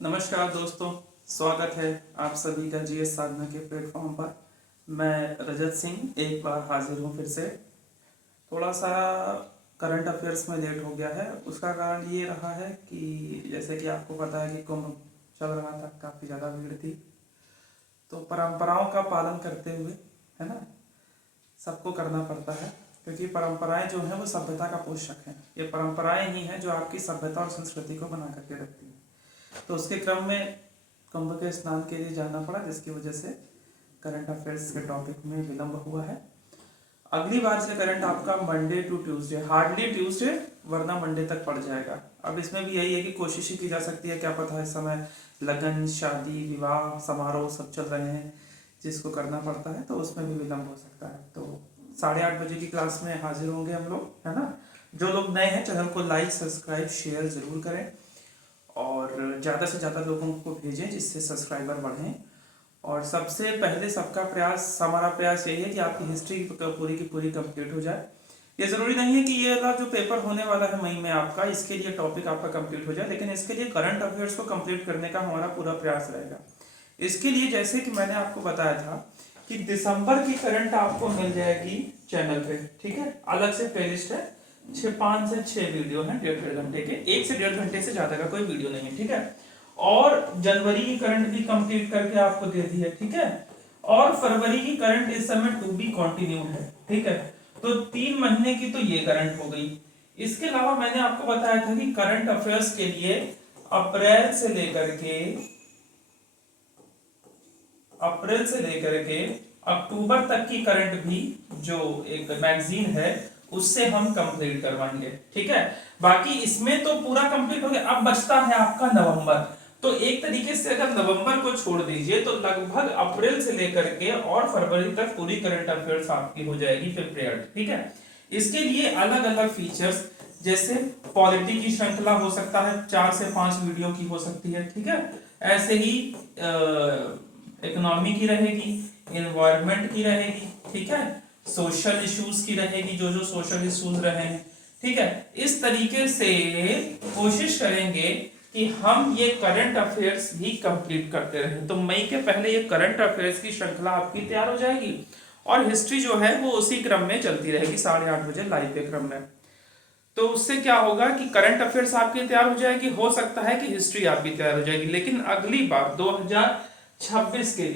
नमस्कार दोस्तों, स्वागत है आप सभी का जीएस साधना के प्लेटफॉर्म पर। मैं रजत सिंह एक बार हाजिर हूँ फिर से। थोड़ा सा करंट अफेयर्स में लेट हो गया है। उसका कारण ये रहा है कि जैसे कि आपको पता है कि कुंभ चल रहा था, काफ़ी ज़्यादा भीड़ थी। तो परंपराओं का पालन करते हुए, है ना, सबको करना पड़ता है, क्योंकि परंपराएं जो हैं वो सभ्यता का पोषक हैं। ये परंपराएं ही हैं जो आपकी सभ्यता और संस्कृति को बना करके रखती हैं। तो उसके क्रम में कुंभ के स्नान के लिए जाना पड़ा, जिसकी वजह से करंट अफेयर्स के टॉपिक में विलंब हुआ है। अगली बार से करंट आपका Monday to Tuesday, hardly Tuesday वरना मंडे तक पड़ जाएगा। अब इसमें भी यही है कि कोशिश ही की जा सकती है, क्या पता इस समय लगन, शादी, विवाह समारोह सब चल रहे हैं जिसको करना पड़ता है, तो उसमें भी विलंब हो सकता है। तो 8:30 बजे की क्लास में हाजिर होंगे हम लोग, है ना। जो लोग नए हैं चैनल को लाइक, सब्सक्राइब, शेयर जरूर करें और ज़्यादा से ज़्यादा लोगों को भेजें जिससे सब्सक्राइबर बढ़ें। और सबसे पहले सबका प्रयास, हमारा प्रयास यही है कि आपकी हिस्ट्री पूरी की पूरी कंप्लीट हो जाए। ये ज़रूरी नहीं है कि ये वाला जो पेपर होने वाला है मई में आपका, इसके लिए टॉपिक आपका कंप्लीट हो जाए, लेकिन इसके लिए करंट अफेयर्स को कंप्लीट करने का हमारा पूरा प्रयास रहेगा। इसके लिए जैसे कि मैंने आपको बताया था कि दिसंबर की करंट आपको मिल जाएगी चैनल पे, ठीक है। अलग से प्लेलिस्ट है, 5 से 6 वीडियो हैं 1.5 घंटे के, 1 से 1.5 घंटे से ज्यादा का कोई वीडियो नहीं है, ठीक है। और जनवरी की करंट भी कंप्लीट करके आपको दे दी है, ठीक है। और फरवरी की करंट इस समय टू बी कंटिन्यूड है, ठीक है। तो 3 महीने की तो ये करंट हो गई। इसके अलावा मैंने आपको बताया था कि करंट अफेयर्स के लिए अप्रैल से लेकर के अक्टूबर तक की करंट भी जो एक मैगजीन है उससे हम कंप्लीट करवाएंगे, ठीक है। बाकी इसमें तो पूरा कंप्लीट हो गया। अब बचता है आपका नवंबर। तो एक तरीके से अगर नवंबर को छोड़ दीजिए तो लगभग अप्रैल से लेकर के और फरवरी तक पूरी करंट अफेयर्स आपकी हो जाएगी प्रिपेयर्ड, ठीक है। इसके लिए अलग अलग फीचर्स, जैसे पॉलिटी की श्रृंखला हो सकता है, 4 से 5 वीडियो की हो सकती है, ठीक है। ऐसे ही इकोनॉमी की रहेगी, एनवायरनमेंट की रहेगी, ठीक है, सोशल इश्यूज की रहेगी, जो जो सोशल इश्यूज रहे हैं, ठीक है। इस तरीके से कोशिश करेंगे कि हम ये करंट अफेयर्स भी कंप्लीट करते रहें। तो मई के पहले ये करंट अफेयर्स की श्रृंखला आपकी तैयार हो जाएगी और हिस्ट्री जो है वो उसी क्रम में चलती रहेगी 8:30 बजे लाइव के क्रम में। तो उससे क्या होगा कि करंट अफेयर्स आपकी तैयार हो जाएगी, हो सकता है कि हिस्ट्री आपकी तैयार हो जाएगी। लेकिन अगली बार 2026 के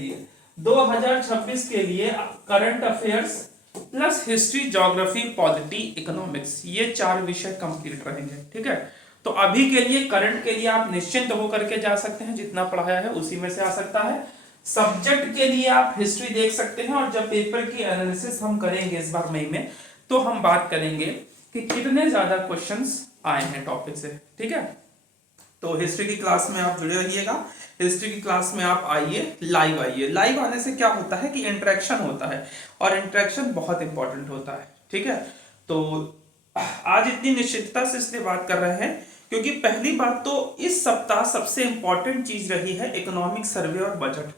लिए current affairs plus history, geography, polity, economics, ये 4 विषय कंप्लीट रहेंगे, ठीक है। तो अभी के लिए करंट के लिए आप निश्चिंत होकर के जा सकते हैं, जितना पढ़ाया है उसी में से आ सकता है। सब्जेक्ट के लिए आप हिस्ट्री देख सकते हैं और जब पेपर की एनालिसिस हम करेंगे इस बार मई में, तो हम बात करेंगे कि कितने ज्यादा क्वेश्चंस आए हैं टॉपिक से, ठीक है। तो हिस्ट्री की क्लास में आप जुड़े रहिएगा। हिस्ट्री की क्लास में आप आइए, लाइव आइए। लाइव आने से क्या होता है कि इंटरेक्शन होता है और इंटरेक्शन बहुत इंपॉर्टेंट होता है, ठीक है। तो आज इतनी निश्चितता से इसलिए बात कर रहे हैं क्योंकि पहली बात तो इस सप्ताह सबसे इंपॉर्टेंट चीज रही है इकोनॉमिक सर्वे और बजट।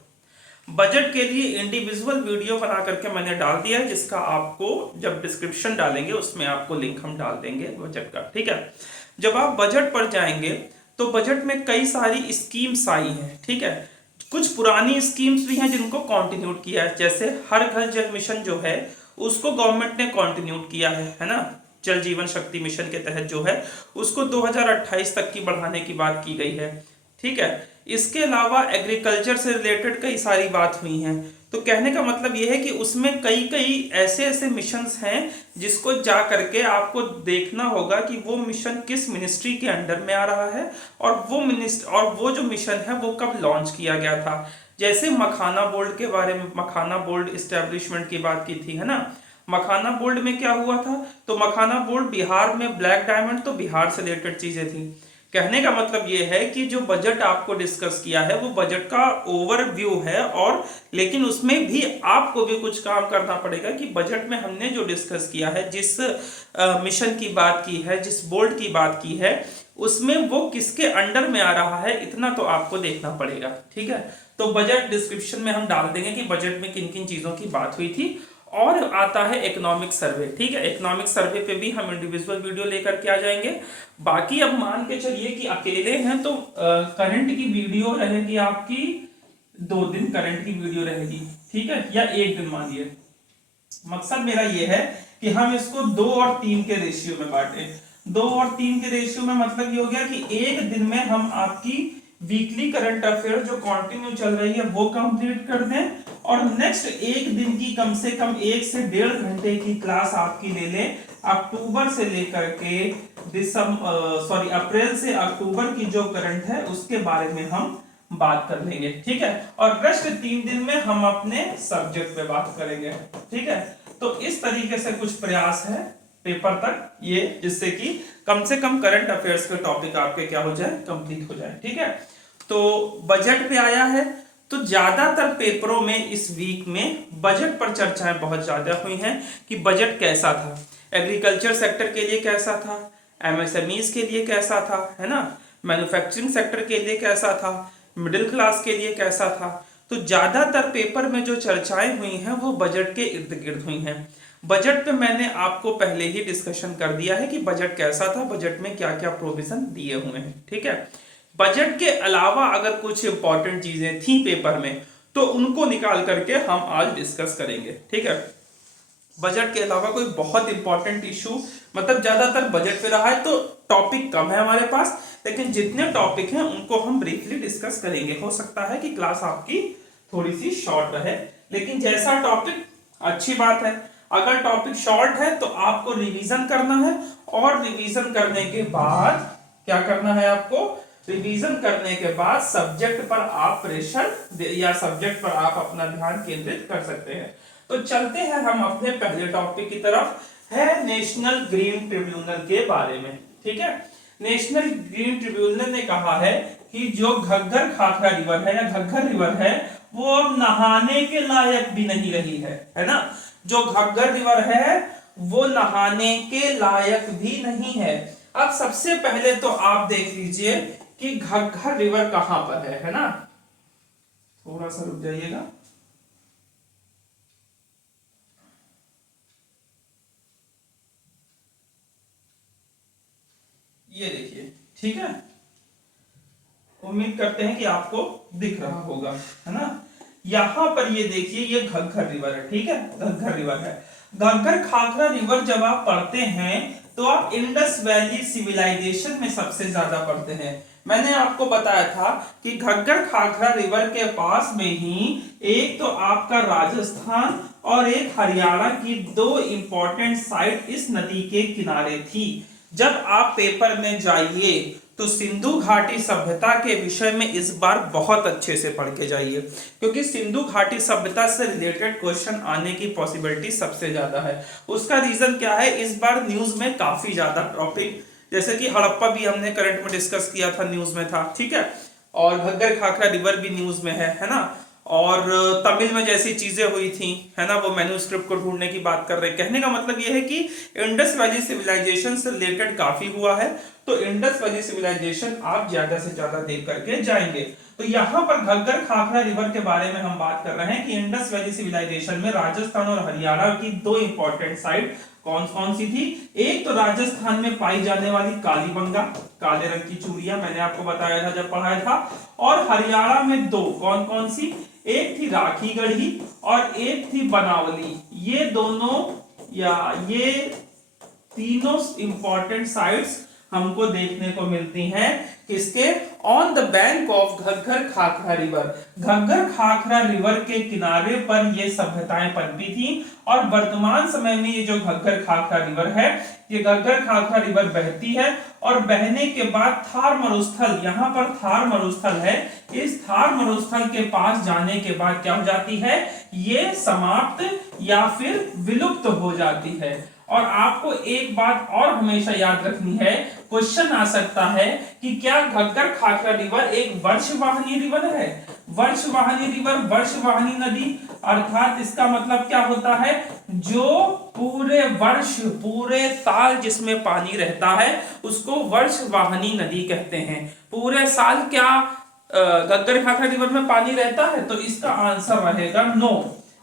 बजट के लिए इंडिविजुअल वीडियो बना करके मैंने डाल दिया है, जिसका आपको जब डिस्क्रिप्शन डालेंगे उसमें आपको लिंक हम डाल देंगे बजट का, ठीक है। जब आप बजट पर जाएंगे तो बजट में कई सारी स्कीम्स आई हैं, ठीक है। कुछ पुरानी स्कीम्स भी हैं जिनको कंटिन्यूड किया है, जैसे हर घर जल मिशन जो है उसको गवर्नमेंट ने कंटिन्यूड किया है ना। जल जीवन शक्ति मिशन के तहत जो है उसको 2028 तक की बढ़ाने की बात की गई है, ठीक है। इसके अलावा एग्रीकल्चर से रिलेटेड कई सारी बात हुई हैं। तो कहने का मतलब यह है कि उसमें कई कई ऐसे ऐसे मिशंस हैं जिसको जा करके आपको देखना होगा कि वो मिशन किस मिनिस्ट्री के अंडर में आ रहा है और वो जो मिशन है वो कब लॉन्च किया गया था। जैसे मखाना बोर्ड के बारे में, मखाना बोर्ड इस्टेब्लिशमेंट की बात की थी, है ना। मखाना बोर्ड में क्या हुआ था, तो मखाना बोर्ड बिहार में ब्लैक डायमंड, तो बिहार से रिलेटेड चीजें थी। कहने का मतलब ये है कि जो बजट आपको डिस्कस किया है वो बजट का ओवरव्यू है, और लेकिन उसमें भी आपको भी कुछ काम करना पड़ेगा कि बजट में हमने जो डिस्कस किया है, जिस मिशन की बात की है, जिस बोर्ड की बात की है, उसमें वो किसके अंडर में आ रहा है, इतना तो आपको देखना पड़ेगा, ठीक है। तो बजट डिस्क्रिप्शन में हम डाल देंगे कि बजट में किन किन चीजों की बात हुई थी। और आता है इकोनॉमिक सर्वे। ठीक है, इकोनॉमिक सर्वे पे भी हम इंडिविजुअल वीडियो लेकर के आ जाएंगे। बाकी अब मान के चलिए कि अकेले हैं तो करंट की वीडियो रहेगी आपकी 2 दिन करंट की वीडियो रहेगी, ठीक है, या 1 दिन मानिए। मकसद मेरा ये है कि हम इसको 2 और 3 के रेशियो में बांटे। 2 और 3 के रेशियो में मतलब ये हो गया कि 1 दिन में हम आपकी वीकली करंट अफेयर जो कंटिन्यू चल रही है वो कंप्लीट कर दें, और नेक्स्ट 1 दिन की कम से कम 1 से 1.5 घंटे की क्लास आपकी ले लें अक्टूबर से लेकर के अप्रैल से अक्टूबर की जो करंट है उसके बारे में हम बात कर लेंगे। ठीक है, और रेस्ट 3 दिन में हम अपने सब्जेक्ट पे बात करेंगे। ठीक है, तो इस तरीके से कुछ प्रयास है पेपर तक ये, जिससे कि कम से कम करंट अफेयर्स के टॉपिक आपके क्या हो जाए, कंप्लीट हो जाए। ठीक है, तो बजट पे आया है तो ज्यादातर पेपरों में इस वीक में बजट पर चर्चाएं बहुत ज्यादा हुई हैं कि बजट कैसा था, एग्रीकल्चर सेक्टर के लिए कैसा था, एमएसएमईज के लिए कैसा था, है ना, मैन्युफैक्चरिंग सेक्टर के लिए कैसा था, मिडिल क्लास के लिए कैसा था। तो ज्यादातर पेपर में जो चर्चाएं हुई हैं वो बजट के इर्द गिर्द हुई हैं। बजट पे मैंने आपको पहले ही डिस्कशन कर दिया है कि बजट कैसा था, बजट में क्या क्या प्रोविजन दिए हुए हैं। ठीक है, बजट के अलावा अगर कुछ इंपॉर्टेंट चीजें थी पेपर में तो उनको निकाल करके हम आज डिस्कस करेंगे। ठीक है, बजट के अलावा कोई बहुत इंपॉर्टेंट इशू, मतलब ज्यादातर बजट पे रहा है तो टॉपिक कम है हमारे पास, लेकिन जितने टॉपिक हैं उनको हम ब्रीफली डिस्कस करेंगे। हो सकता है कि क्लास आपकी थोड़ी सी शॉर्ट रहे, लेकिन जैसा टॉपिक अच्छी बात है। अगर टॉपिक शॉर्ट है तो आपको रिवीजन करना है, और रिवीजन करने के बाद क्या करना है आपको, रिवीजन करने के बाद सब्जेक्ट पर आप प्रेशर या सब्जेक्ट पर आप अपना ध्यान केंद्रित कर सकते हैं। तो चलते हैं हम अपने पहले टॉपिक की तरफ, है नेशनल ग्रीन ट्रिब्यूनल के बारे में। ठीक है, नेशनल ग्रीन ट्रिब्यूनल ने कहा है कि जो घग्गर खाखरा रिवर है या घग्गर रिवर है वो अब नहाने के लायक भी नहीं रही है ना। जो घग्गर रिवर है वो नहाने के लायक भी नहीं है। अब सबसे पहले तो आप देख लीजिए कि घग्गर रिवर कहां पर है ना, थोड़ा सा रुक जाइएगा। ये देखिए, ठीक है, उम्मीद करते हैं कि आपको दिख रहा होगा, है ना। यहां पर ये देखिए, ये घग्गर रिवर है। ठीक है, घग्गर रिवर है। घग्गर खाखरा रिवर जब आप पढ़ते हैं तो आप इंडस वैली सिविलाइजेशन में सबसे ज्यादा पढ़ते हैं। मैंने आपको बताया था कि घग्गर खाखरा रिवर के पास में ही एक तो आपका राजस्थान और एक हरियाणा की 2 इंपॉर्टेंट साइट इस नदी के किनारे थी। जब आप पेपर में जाइए तो सिंधु घाटी सभ्यता के विषय में इस बार बहुत अच्छे से पढ़ के जाइए, क्योंकि सिंधु घाटी सभ्यता से रिलेटेड क्वेश्चन आने की पॉसिबिलिटी सबसे ज्यादा है। उसका रीजन क्या है, इस बार न्यूज में काफी ज्यादा टॉपिक, जैसे कि हड़प्पा भी हमने करंट में डिस्कस किया था, न्यूज में था। ठीक है, और घग्गर खाखरा रिवर भी न्यूज में है ना, और तमिल में जैसी चीजें हुई थी, है ना, वो मैन्युस्क्रिप्ट को ढूंढने की बात कर रहे हैं। कहने का मतलब ये है कि इंडस वैली सिविलाइजेशन से रिलेटेड काफी हुआ है, तो इंडस वैली सिविलाइजेशन आप ज्यादा से ज्यादा देख करके जाएंगे। तो यहाँ पर घग्गर खाखरा रिवर के बारे में हम बात कर रहे हैं कि इंडस वैली सिविलाइजेशन में राजस्थान और हरियाणा की 2 इंपॉर्टेंट साइट कौन कौन सी थी। एक तो राजस्थान में पाई जाने वाली कालीबंगा, काले रंग की चूड़ियां, मैंने आपको बताया था जब पढ़ाया था, और हरियाणा में 2 कौन कौन सी, एक थी राखीगढ़ी और एक थी बनावली। ये दोनों या ये तीनों इंपॉर्टेंट साइट्स हमको देखने को मिलती हैं किसके, on the bank of Ghaggar khakhra river. Ghaggar khakhra river के किनारे पर ये सभ्यताएं पनपी थी, और वर्तमान समय में ये जो घग्गर खाखरा रिवर है, ये घग्गर खाखरा रिवर बहती है, और बहने के बाद थार मरुस्थल, यहाँ पर थार मरुस्थल है, इस थार मरुस्थल के पास जाने के बाद क्या हो जाती है, ये समाप्त या फिर विलुप्त हो जाती है। और आपको एक बात और हमेशा याद रखनी है, क्वेश्चन आ सकता है कि क्या घग्गर खाखरा रिवर एक वर्षवाहिनी रिवर है। वर्षवाहिनी रिवर, वर्षवाहिनी नदी, अर्थात इसका मतलब क्या होता है, जो पूरे वर्ष पूरे साल जिसमें पानी रहता है उसको वर्षवाहिनी नदी कहते हैं। पूरे साल क्या घग्गर खाखरा रिवर में पानी रहता है, तो इसका आंसर रहेगा नो।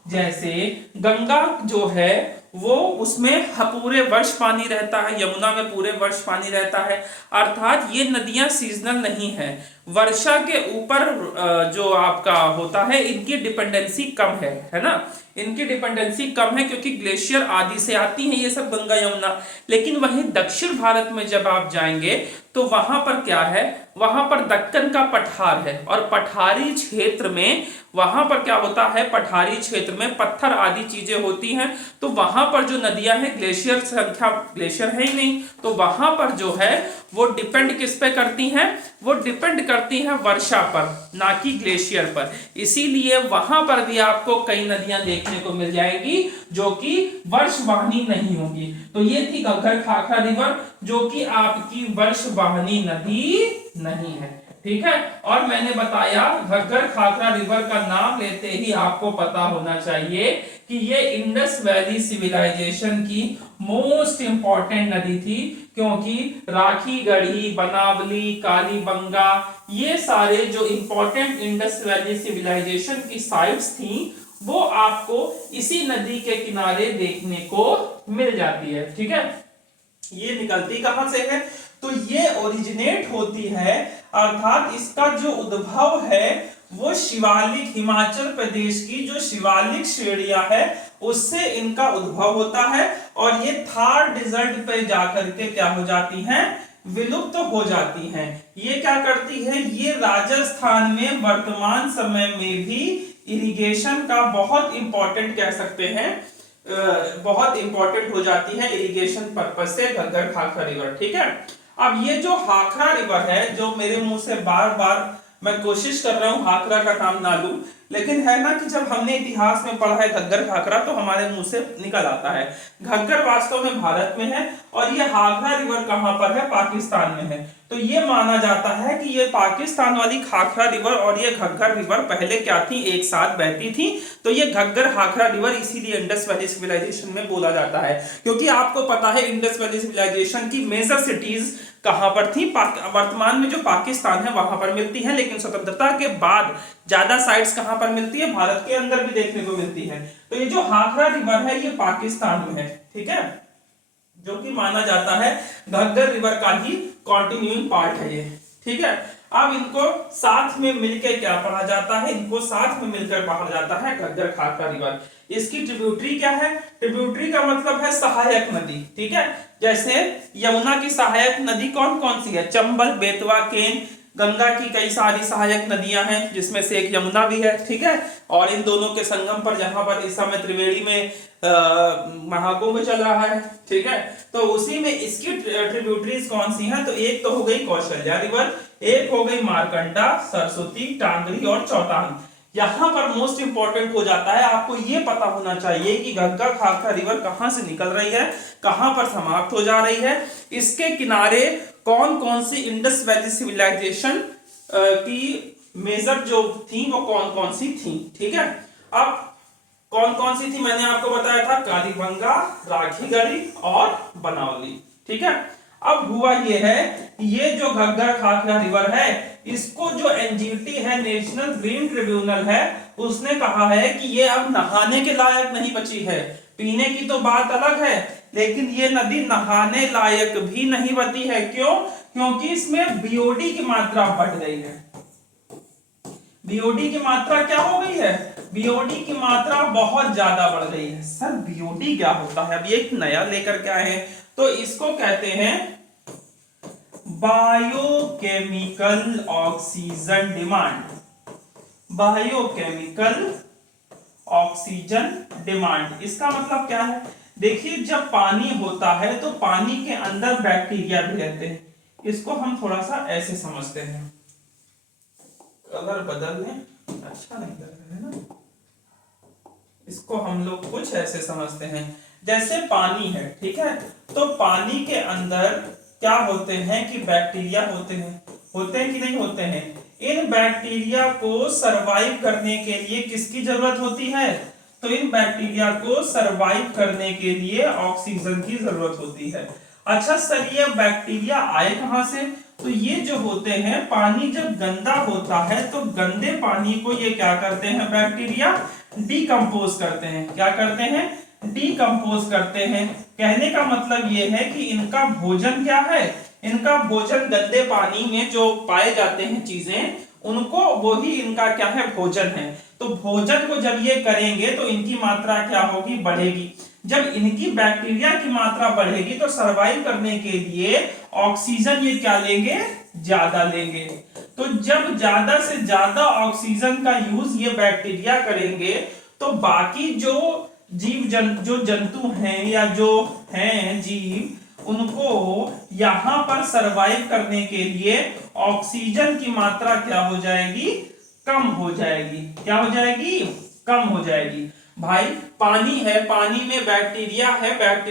जैसे गंगा जो है वो उसमें पूरे वर्ष पानी रहता है, यमुना में पूरे वर्ष पानी रहता है। अर्थात ये नदियां सीजनल नहीं है, वर्षा के ऊपर जो आपका होता है इनकी डिपेंडेंसी कम है ना, इनकी डिपेंडेंसी कम है क्योंकि ग्लेशियर आदि से आती हैं ये सब गंगा यमुना। लेकिन वहीं दक्षिण भारत में जब आप जाएंगे तो वहां पर क्या है, वहां पर दक्कन का पठार है और पठारी क्षेत्र में वहां पर क्या होता है, पठारी क्षेत्र में पत्थर आदि चीजें होती हैं, तो वहां पर जो नदियां हैं ग्लेशियर संख्या ग्लेशियर है ही नहीं, तो वहां पर जो है वो डिपेंड किस पे करती हैं, वो डिपेंड करती हैं वर्षा पर, ना कि ग्लेशियर पर। इसीलिए वहां पर भी आपको कई नदियां देखने को मिल जाएगी जो कि वर्षवाहिनी नहीं होंगी। तो ये थी घग्गर खाखरा रिवर जो कि आपकी वर्षवाहिनी नदी नहीं है, ठीक है। और मैंने बताया घग्गर खाखरा रिवर का नाम लेते ही आपको पता होना चाहिए कि ये इंडस वैली सिविलाइजेशन की मोस्ट इंपॉर्टेंट नदी थी, क्योंकि राखी गढ़ी, बनावली, कालीबंगा ये सारे जो इंपॉर्टेंट इंडस वैली सिविलाइजेशन की साइट्स थी वो आपको इसी नदी के किनारे देखने को मिल जाती है, ठीक है। ये निकलती कहां से है, तो ये ओरिजिनेट होती है, अर्थात इसका जो उद्भव है वो शिवालिक, हिमाचल प्रदेश की जो शिवालिक श्रेणियां है उससे इनका उद्भव होता है और ये थार डेजर्ट पे जाकर के क्या हो जाती हैं, विलुप्त हो जाती हैं। ये क्या करती है, ये राजस्थान में वर्तमान समय में भी इरिगेशन का बहुत इंपॉर्टेंट कह सकते हैं, बहुत इंपॉर्टेंट हो जाती है इरिगेशन पर्पस से घग्गर खाखरा रिवर, ठीक है। अब ये जो हाखरा रिवर है, जो मेरे मुंह से बार बार मैं कोशिश कर रहा हूं हाखरा का नाम ना लूं, लेकिन है ना कि जब हमने इतिहास में पढ़ा है घग्गर खाखरा तो हमारे मुंह से निकल आता है। घग्गर वास्तव में भारत में है और ये हाखरा रिवर कहां पर है, पाकिस्तान में है। तो ये माना जाता है कि ये पाकिस्तान वाली खाखरा रिवर और ये घग्गर रिवर पहले क्या थी, एक साथ बहती थी। तो ये घग्गर हाखरा रिवर इसीलिए इंडस वैली सिविलाइजेशन में बोला जाता है, क्योंकि आपको पता है इंडस वैली सिविलाइजेशन की मेजर सिटीज कहां पर थी, वर्तमान में जो पाकिस्तान है वहां पर मिलती है, लेकिन स्वतंत्रता के बाद ज्यादा साइट्स कहां पर मिलती है, भारत के अंदर भी देखने को मिलती है। तो ये जो हाखरा रिवर है ये पाकिस्तान में है, ठीक है, जो कि माना जाता है घग्गर रिवर का ही कॉन्टिन्यूइंग पार्ट है ये, ठीक है। अब इनको साथ में मिलकर क्या पढ़ा जाता है, इनको साथ में मिलकर पढ़ा जाता है घग्गर खाखरा रिवर। इसकी ट्रिब्यूटरी क्या है, ट्रिब्यूटरी का मतलब है सहायक नदी, ठीक है। जैसे यमुना की सहायक नदी कौन कौन सी है, चंबल, बेतवा, केन। गंगा की कई सारी सहायक नदियां हैं जिसमें से एक यमुना भी है, ठीक है। और इन दोनों के संगम पर जहां पर इस समय त्रिवेणी में महाकुंभ चल रहा है, ठीक है, तो उसी में इसकी ट्रिब्यूटरीज कौन सी हैं, तो एक तो हो गई कौशल्या रिवर, एक हो गई मारकंडा, सरस्वती, टांगरी और चौतान। यहां पर मोस्ट इंपॉर्टेंट हो जाता है, आपको यह पता होना चाहिए कि घग्गर खाखरा रिवर कहां से निकल रही है, कहां पर समाप्त हो जा रही है, इसके किनारे कौन कौन सी इंडस वैली सिविलाइजेशन की मेजर जो थी वो कौन कौन सी थी, ठीक है। अब कौन कौन सी थी मैंने आपको बताया था, कालीबंगा, राखीगढ़ी और बनावली, ठीक है। अब हुआ ये है, ये जो घग्गर खाखरा रिवर है इसको जो एनजीटी है, नेशनल ग्रीन ट्रिब्यूनल है, उसने कहा है कि ये अब नहाने के लायक नहीं बची है। पीने की तो बात अलग है, लेकिन ये नदी नहाने लायक भी नहीं बची है। क्यों, क्योंकि इसमें बीओडी की मात्रा बढ़ गई है। बीओडी की मात्रा क्या हो गई है, बीओडी की मात्रा बहुत ज्यादा बढ़ गई है। सर बीओडी क्या होता है, अब ये एक नया लेकर के आए हैं, तो इसको कहते हैं biochemical oxygen demand. Biochemical oxygen demand, इसका मतलब क्या है, देखिए जब पानी होता है तो पानी के अंदर बैक्टीरिया भी रहते हैं। इसको हम थोड़ा सा ऐसे समझते हैं, कलर बदल लें, अच्छा नहीं लग रहा है ना, इसको हम लोग कुछ ऐसे समझते हैं, जैसे पानी है, ठीक है, तो पानी के अंदर क्या होते हैं कि बैक्टीरिया होते हैं कि नहीं होते हैं। इन बैक्टीरिया को सरवाइव करने के लिए किसकी जरूरत होती है, तो इन बैक्टीरिया को सरवाइव करने के लिए ऑक्सीजन की जरूरत होती है। अच्छा सर ये बैक्टीरिया आए कहां से, तो ये जो होते हैं, पानी जब गंदा होता है तो गंदे पानी को ये क्या करते हैं बैक्टीरिया डिकम्पोज करते हैं। क्या करते हैं? डिकम्पोज करते हैं। कहने का मतलब ये है कि इनका भोजन क्या है? इनका भोजन गंदे पानी में जो पाए जाते हैं चीजें, उनको वही इनका क्या है? भोजन है। तो भोजन को जब ये करेंगे तो इनकी मात्रा क्या होगी? बढ़ेगी। जब इनकी बैक्टीरिया की मात्रा बढ़ेगी तो सरवाइव करने के लिए ऑक्सीजन ये क्या लेंगे? ज्यादा लेंगे। तो जब ज्यादा से ज्यादा ऑक्सीजन का यूज ये बैक्टीरिया करेंगे तो बाकी जो जो जंतु हैं या जो हैं जीव, उनको यहां पर सरवाइव करने के लिए ऑक्सीजन की मात्रा क्या हो जाएगी? कम हो जाएगी। क्या हो जाएगी? कम हो जाएगी। भाई पानी है, पानी में बैक्टीरिया है,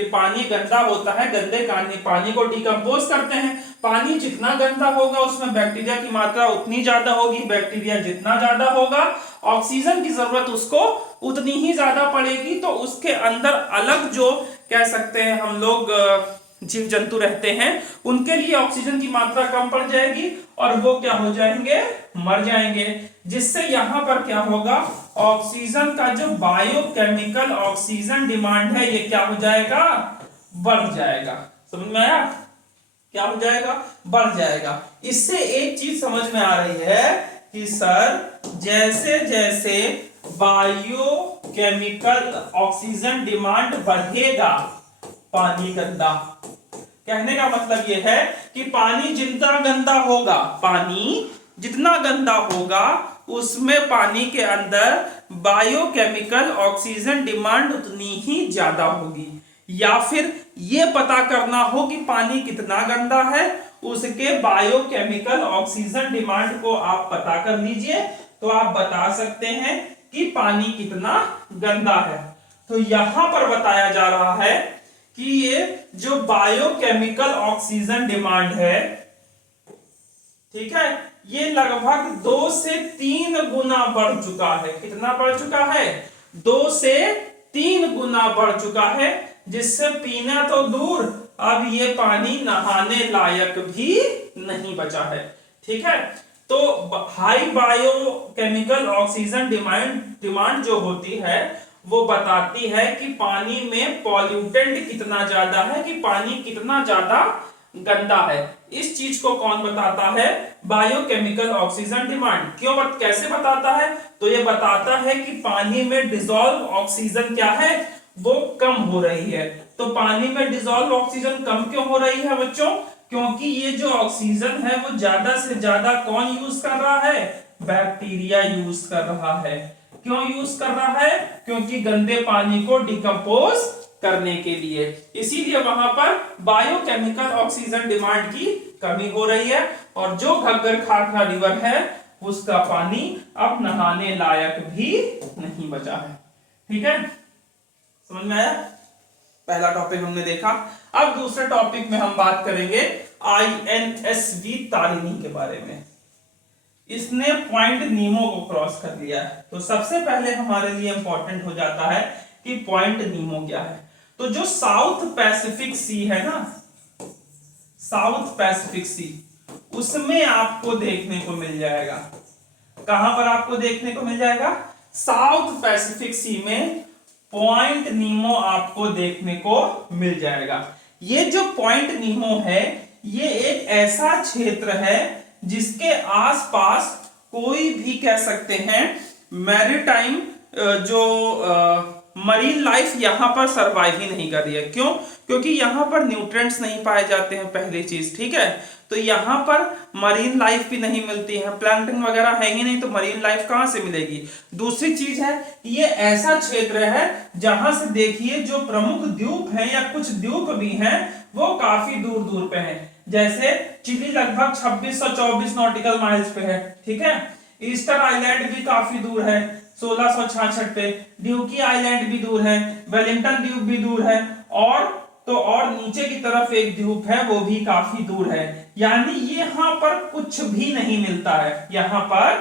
पानी गंदा होता है, गंदे पानी को डिकम्पोज करते हैं। पानी जितना गंदा होगा उसमें बैक्टीरिया की मात्रा उतनी ज्यादा होगी। बैक्टीरिया जितना ज्यादा होगा ऑक्सीजन की जरूरत उसको उतनी ही ज्यादा पड़ेगी। तो उसके अंदर अलग जो कह सकते हैं हम लोग जीव जंतु रहते हैं, उनके लिए ऑक्सीजन की मात्रा कम पड़ जाएगी और वो क्या हो जाएंगे? मर जाएंगे। जिससे यहां पर क्या होगा? ऑक्सीजन का जो बायोकेमिकल ऑक्सीजन डिमांड है ये क्या हो जाएगा? बढ़ जाएगा। समझ में आया? क्या हो जाएगा? बढ़ जाएगा। इससे एक चीज समझ में आ रही है कि सर जैसे जैसे बायोकेमिकल ऑक्सीजन डिमांड बढ़ेगा, पानी गंदा, कहने का मतलब यह है कि पानी जितना गंदा होगा, पानी जितना गंदा होगा उसमें पानी के अंदर बायोकेमिकल ऑक्सीजन डिमांड उतनी ही ज्यादा होगी। या फिर यह पता करना हो कि पानी कितना गंदा है, उसके बायोकेमिकल ऑक्सीजन डिमांड को आप पता कर लीजिए तो आप बता सकते हैं कि पानी कितना गंदा है। तो यहां पर बताया जा रहा है कि ये जो बायोकेमिकल ऑक्सीजन डिमांड है, ठीक है, ये लगभग 2 से 3 गुना बढ़ चुका है। कितना बढ़ चुका है? 2 से 3 गुना बढ़ चुका है। जिससे पीना तो दूर, अब ये पानी नहाने लायक भी नहीं बचा है। ठीक है, तो हाई बायोकेमिकल ऑक्सीजन डिमांड जो होती है वो बताती है कि पानी में पॉल्यूटेंट कितना ज्यादा है, कि पानी कितना ज्यादा गंदा है। इस चीज को कौन बताता है? Biochemical oxygen demand. कैसे बताता है? तो ये बताता है कि पानी में डिसॉल्व ऑक्सीजन क्या है? वो कम हो रही है। तो पानी में डिसॉल्व ऑक्सीजन कम क्यों हो रही है बच्चों? क्योंकि ये जो ऑक्सीजन है वो ज्यादा से ज्यादा कौन यूज कर रहा है? बैक्टीरिया यूज कर रहा है। क्यों यूज कर रहा है? क्योंकि गंदे पानी को डिकम्पोज करने के लिए। इसीलिए वहां पर बायोकेमिकल ऑक्सीजन डिमांड की कमी हो रही है और जो घग्गर खारना रिवर है उसका पानी अब नहाने लायक भी नहीं बचा है। ठीक है, समझ में आया? पहला टॉपिक हमने देखा। अब दूसरे टॉपिक में हम बात करेंगे INSV तारिणी के बारे में। इसने पॉइंट नीमो को क्रॉस कर लिया है। तो सबसे पहले हमारे लिए इंपॉर्टेंट हो जाता है कि पॉइंट नीमो क्या है। तो जो साउथ पैसिफिक सी है ना, साउथ पैसिफिक सी, उसमें आपको देखने को मिल जाएगा। कहां पर आपको देखने को मिल जाएगा? साउथ पैसिफिक सी में पॉइंट नीमो आपको देखने को मिल जाएगा। ये जो पॉइंट नीमो है ये एक ऐसा क्षेत्र है जिसके आसपास कोई भी कह सकते हैं मैरीटाइम जो मरीन लाइफ यहां पर सरवाइव ही नहीं कर रही है। क्यों? क्योंकि यहां पर न्यूट्रिएंट्स नहीं पाए जाते हैं, पहली चीज। ठीक है, तो यहां पर मरीन लाइफ भी नहीं मिलती है, प्लैंकटन वगैरह है ही नहीं, तो मरीन लाइफ कहां से मिलेगी? दूसरी चीज है ये ऐसा क्षेत्र है जहां से देखिए जो प्रमुख द्वीप हैं या कुछ द्वीप भी हैं वो काफी दूर दूर पे हैं। जैसे चिली लगभग 2624 नॉटिकल माइल्स पे है। ठीक है, ईस्टर आइलैंड भी काफी दूर है 1666 पे, ड्यूकी आइलैंड भी दूर है, वेलिंगटन द्वीप भी दूर है, और नीचे की तरफ एक द्वीप है वो भी काफी दूर है। यानी यहाँ पर कुछ भी नहीं मिलता है, यहाँ पर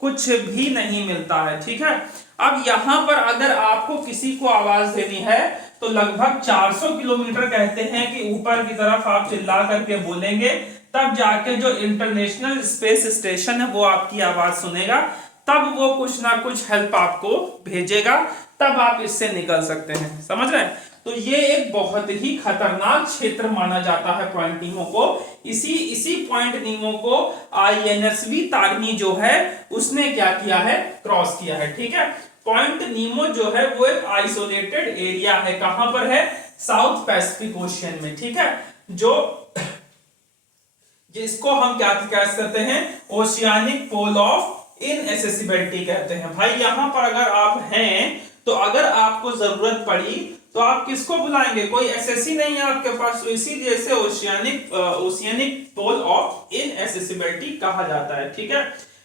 कुछ भी नहीं मिलता है। ठीक है, अब यहाँ पर अगर आपको किसी को आवाज देनी है तो लगभग 400 किलोमीटर कहते हैं कि ऊपर की तरफ आप चिल्ला करके बोलेंगे, तब जाके जो इंटरनेशनल स्पेस स्टेशन है वो आपकी आवाज सुनेगा। तब वो कुछ ना कुछ हेल्प आपको भेजेगा, तब आप इससे निकल सकते हैं। समझ रहे हैं? तो ये एक बहुत ही खतरनाक क्षेत्र माना जाता है पॉइंट नीमो को। इसी पॉइंट नीमो को आईएनएसवी तारिणी जो है उसने क्या किया है, क्रॉस किया है। ठीक है, पॉइंट नीमो जो है वो एक आइसोलेटेड एरिया है। कहां पर है? साउथ पैसिफिक ओशियन में। ठीक है, जो जिसको हम क्या कह सकते हैं, ओशियानिक पोल ऑफ इनएक्सेसिबिलिटी कहते हैं। भाई यहां पर अगर आप हैं तो अगर आपको जरूरत पड़ी तो आप किसको बुलाएंगे? कोई एसएससी नहीं है आपके पास, तो इसीलिए से ओशियानिक पोल ऑफ इनएक्सेसिबिलिटी कहा जाता है। ठीक है,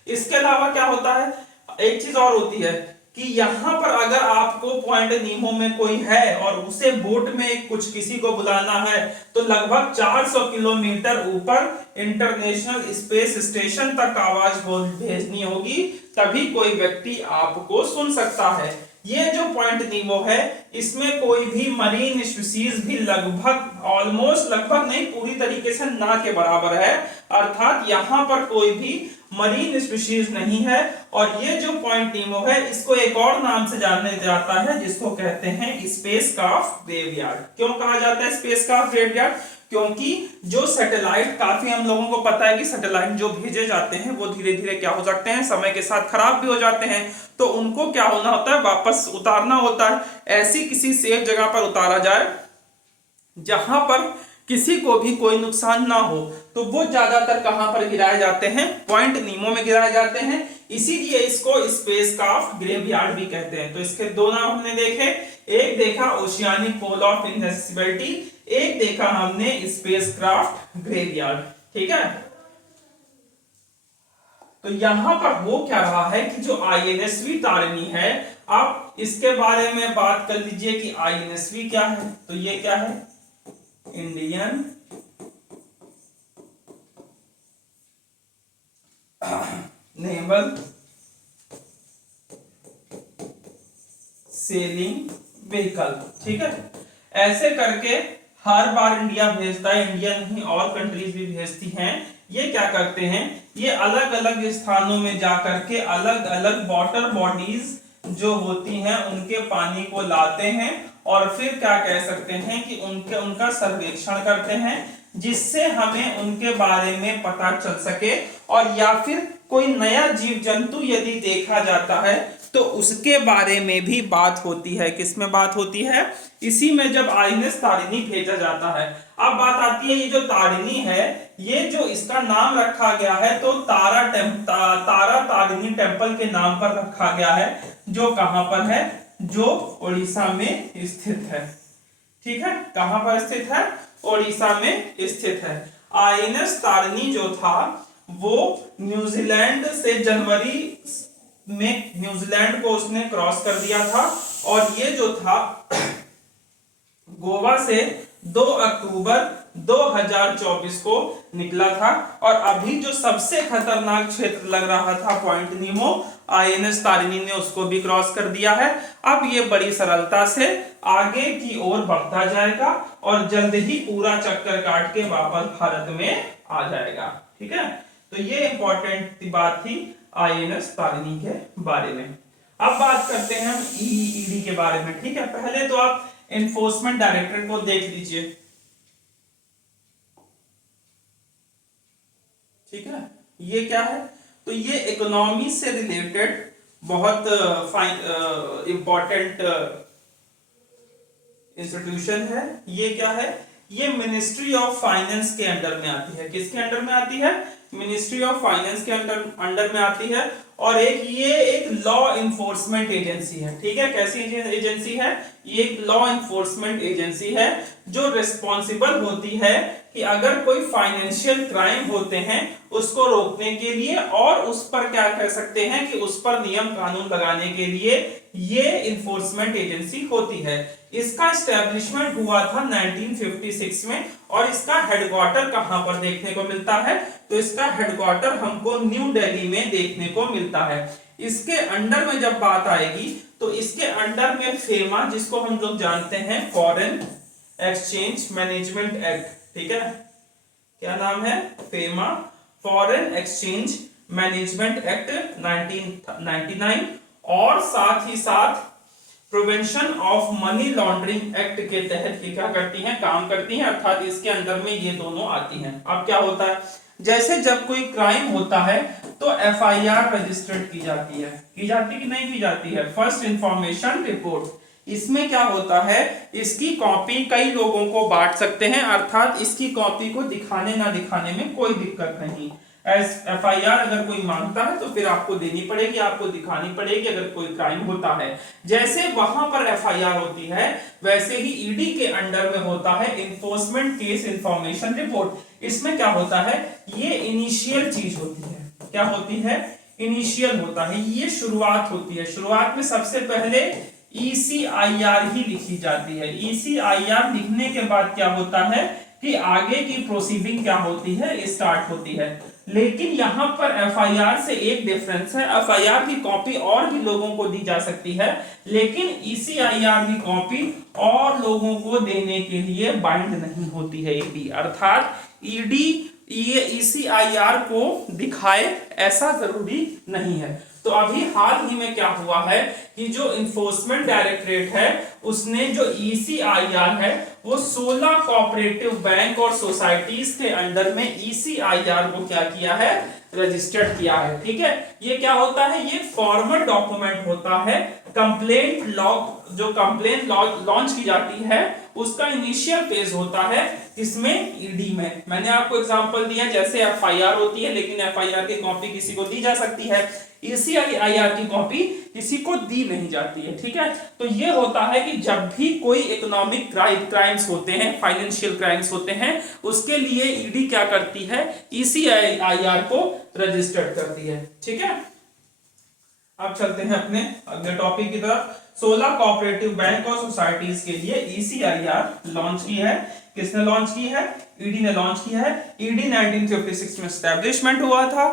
इसके अलावा क्या होता है, एक चीज और होती है कि यहां पर अगर आपको पॉइंट नीमो में कोई है और उसे बोट में कुछ किसी को बुलाना है तो लगभग 400 किलोमीटर ऊपर इंटरनेशनल स्पेस स्टेशन तक आवाज भेजनी होगी, तभी कोई व्यक्ति आपको सुन सकता है। ये जो पॉइंट नीमो है इसमें कोई भी मरीन स्पीशीज भी लगभग नहीं, पूरी तरीके से ना के बराबर है। अर्थात यहां पर कोई भी मरीन स्पीशीज नहीं है। और ये जो पॉइंट नीमो है इसको एक और नाम से जाना जाता है जिसको कहते हैं स्पेसक्राफ्ट ग्रेवयार्ड। क्यों कहा जाता है स्पेसक्राफ्ट ग्रेवयार्ड? क्योंकि जो सैटेलाइट, काफी हम लोगों को पता है कि सैटेलाइट जो भेजे जाते हैं वो धीरे धीरे क्या हो सकते हैं, समय के साथ खराब भी हो जाते हैं, तो उनको क्या होना होता है, वापस उतारना होता है। ऐसी किसी सेफ जगह पर उतारा जाए जहां पर किसी को भी कोई नुकसान ना हो, तो वो ज्यादातर कहां पर गिराए जाते हैं, पॉइंट नीमो में गिराए जाते हैं। इसीलिए इसको स्पेसक्राफ्ट ग्रेवयार्ड भी कहते हैं। तो इसके दो नाम हमने देखे, एक देखा ओशियानिक पोल ऑफ इनएक्सेसिबिलिटी, एक देखा हमने स्पेसक्राफ्ट ग्रेवयार्ड। ठीक है, तो यहां पर हो क्या रहा है कि जो आईएनएसवी तारिणी है, आप इसके बारे में बात कर लीजिए कि आईएनएसवी क्या है। तो ये क्या है, इंडियन नेवल सेलिंग व्हीकल। ठीक है, ऐसे करके हर बार इंडिया भेजता है, इंडिया नहीं और कंट्रीज भी भेजती हैं। ये क्या करते हैं, ये अलग अलग स्थानों में जाकर के अलग अलग वाटर बॉडीज जो होती हैं उनके पानी को लाते हैं और फिर क्या कह सकते हैं कि उनका सर्वेक्षण करते हैं, जिससे हमें उनके बारे में पता चल सके। और या फिर कोई नया जीव जंतु यदि देखा जाता है तो उसके बारे में भी बात होती है। किसमें बात होती है? इसी में जब आईएनएस तारिणी भेजा जाता है। अब बात आती है, ये जो तारिणी है, ये जो इसका नाम रखा गया है तो तारा तारिणी टेम्पल के नाम पर रखा गया है, जो कहां पर है, जो उड़ीसा में स्थित है। ठीक है, कहां पर स्थित है? उड़ीसा में स्थित है। आईएनएस तारिणी जो था वो न्यूजीलैंड से जनवरी में न्यूजीलैंड को उसने क्रॉस कर दिया था, और ये जो था गोवा से 2 अक्टूबर 2024 को निकला था। और अभी जो सबसे खतरनाक क्षेत्र लग रहा था पॉइंट नीमो, आईएनएस तारिणी ने उसको भी क्रॉस कर दिया है। अब ये बड़ी सरलता से आगे की ओर बढ़ता जाएगा और जल्द ही पूरा चक्कर काट के वापस भारत में आ जाएगा। ठीक है, तो ये इंपॉर्टेंट बात थी आईएनएस तारिणी के बारे में। अब बात करते हैं हम ईडी के बारे में। ठीक है, पहले तो आप एनफोर्समेंट डायरेक्टरेट को देख लीजिए। ठीक है, ये क्या है? तो ये इकोनॉमी से रिलेटेड बहुत इंपॉर्टेंट इंस्टीट्यूशन है। ये क्या है? ये मिनिस्ट्री ऑफ फाइनेंस के अंडर में आती है। किसके अंडर में आती है? मिनिस्ट्री ऑफ फाइनेंस के अंडर में आती है। और ये एक लॉ इन्फोर्समेंट एजेंसी है। ठीक है, कैसी एजेंसी है? ये एक लॉ इन्फोर्समेंट एजेंसी है जो रिस्पॉन्सिबल होती है कि अगर कोई फाइनेंशियल क्राइम होते हैं उसको रोकने के लिए और उस पर क्या कह सकते हैं कि उस पर नियम कानून लगाने के लिए ये इन्फोर्समेंट एजेंसी होती है। इसका एस्टेब्लिशमेंट हुआ था 1956 में। और इसका हेडक्वार्टर कहां पर देखने को मिलता है? तो इसका हेडक्वार्टर हमको न्यू दिल्ली में देखने को मिलता है। इसके अंडर में जब बात आएगी तो इसके अंडर में फेमा, जिसको हम लोग जानते हैं फॉरेन एक्सचेंज मैनेजमेंट एक्ट। ठीक है, क्या नाम है? FEMA, foreign exchange management act 1999 और साथ ही साथ prevention of money laundering act के तहत ये क्या करती हैं, काम करती हैं, अर्थात इसके अंदर में ये दोनों आती हैं। अब क्या होता है, जैसे जब कोई क्राइम होता है तो एफआईआर रजिस्टर्ड की जाती है, की जाती कि नहीं की जाती है, फर्स्ट इंफॉर्मेशन रिपोर्ट। इसमें क्या होता है, इसकी कॉपी कई लोगों को बांट सकते हैं, अर्थात इसकी कॉपी को दिखाने ना दिखाने में कोई दिक्कत नहीं। एफआईआर अगर कोई मांगता है तो फिर आपको देनी पड़ेगी, आपको दिखानी पड़ेगी अगर कोई क्राइम होता है। जैसे वहां पर एफआईआर होती है वैसे ही ईडी के अंडर में होता है इन्फोर्समेंट केस इंफॉर्मेशन रिपोर्ट। इसमें क्या होता है, ये इनिशियल चीज होती है, क्या होती है, इनिशियल होता है, ये शुरुआत होती है। शुरुआत में सबसे पहले ECIR ही लिखी जाती है। ECIR लिखने के बाद क्या होता है कि आगे की प्रोसीडिंग क्या होती है, स्टार्ट होती है। लेकिन यहां पर एफआईआर से एक डिफरेंस है, एफआईआर की कॉपी और भी लोगों को दी जा सकती है, लेकिन ECIR की कॉपी और लोगों को देने के लिए बाइंड नहीं होती है ईडी, अर्थात ईडी ये ECIR को दिखाए ऐसा जरूरी नहीं है। तो अभी हाल ही में क्या हुआ है कि जो इन्फोर्समेंट डायरेक्टरेट है उसने जो ECIR है वो 16 कोऑपरेटिव बैंक और सोसाइटीज के अंडर में ECIR को क्या किया है, रजिस्टर्ड किया है। ठीक है, ये क्या होता है, ये फॉर्मल डॉक्यूमेंट होता है। कंप्लेंट लॉग, जो कंप्लेंट लॉन्च की जाती है उसका इनिशियल पेज होता है इसमें, ईडी में। मैंने आपको एग्जांपल दिया, जैसे एफआईआर होती है लेकिन एफआईआर की कॉपी किसी को दी जा सकती है, ECIR की कॉपी किसी को दी नहीं जाती है। ठीक है, तो ये होता है कि जब भी कोई इकोनॉमिक क्राइम्स होते हैं, फाइनेंशियल क्राइम्स होते हैं, उसके लिए ईडी क्या करती है, ECIR को रजिस्टर्ड करती है। ठीक है, अब चलते हैं अपने अगले टॉपिक की तरफ। 16 कोऑपरेटिव बैंक और सोसाइटीज के लिए ECIR लॉन्च की है। किसने लॉन्च की है, ईडी ने लॉन्च किया है। ईडी 1956 में एस्टेब्लिशमेंट हुआ था,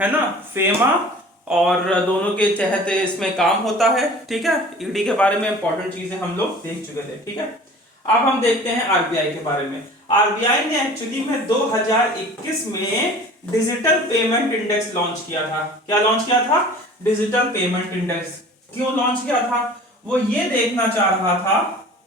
है ना, फेमा और दोनों के तहत इसमें काम होता है। ठीक है, ईडी के बारे में इंपॉर्टेंट चीजें हम लोग देख चुके थे। ठीक है, अब हम देखते हैं आरबीआई के बारे में। आरबीआई ने एक्चुअली में 2021 में डिजिटल पेमेंट इंडेक्स लॉन्च किया था। क्या लॉन्च किया था, डिजिटल पेमेंट इंडेक्स। क्यों लॉन्च किया था, वो ये देखना चाह रहा था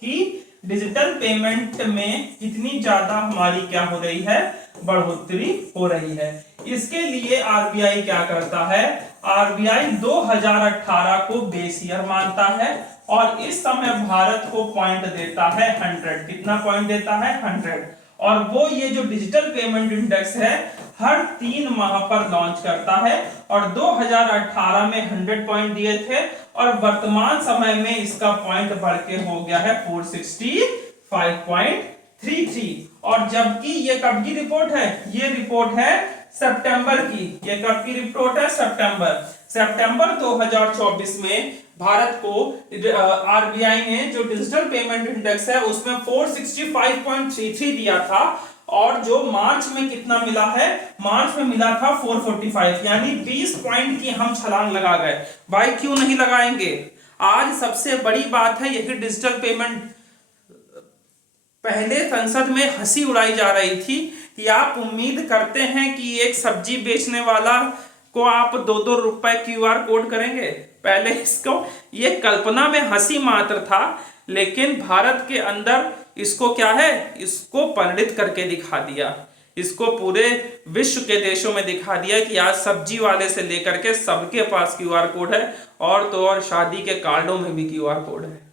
कि डिजिटल पेमेंट में कितनी ज्यादा हमारी क्या हो रही है, बढ़ोतरी हो रही है। इसके लिए आरबीआई क्या करता है, आरबीआई 2018 को बेस ईयर मानता है और इस समय भारत को पॉइंट देता है 100। कितना पॉइंट देता है, 100। और वो ये जो डिजिटल पेमेंट इंडेक्स है हर 3 माह पर लॉन्च करता है और 2018 में 100 पॉइंट दिए थे और वर्तमान समय में इसका पॉइंट बढ़ के हो गया है 465.33। और जबकि ये कब की रिपोर्ट है, ये रिपोर्ट है सितंबर की। ये कब की रिपोर्ट है, सितंबर 2024 में भारत को आरबीआई ने जो डिजिटल पेमेंट इंडेक्स है उसमें 465.33 दिया था और जो मार्च में कितना मिला है, मार्च में मिला था 445, यानी 20 पॉइंट की हम छलांग लगा गए। भाई क्यों नहीं लगाएंगे, आज सबसे बड़ी बात है यही डिजिटल पेमेंट। पहले संसद में हंसी उड़ाई जा रही थी कि आप उम्मीद करते हैं कि एक सब्जी बेचने वाला को आप 2-2 रुपए क्यूआर कोड करेंगे। पहले इसको ये कल्पना में हंसी मात्र था, लेकिन भारत के अंदर इसको क्या है, इसको परिणित करके दिखा दिया, इसको पूरे विश्व के देशों में दिखा दिया कि आज सब्जी वाले से लेकर के सबके पास क्यूआर कोड है। और तो और शादी के कार्डों में भी क्यूआर कोड है,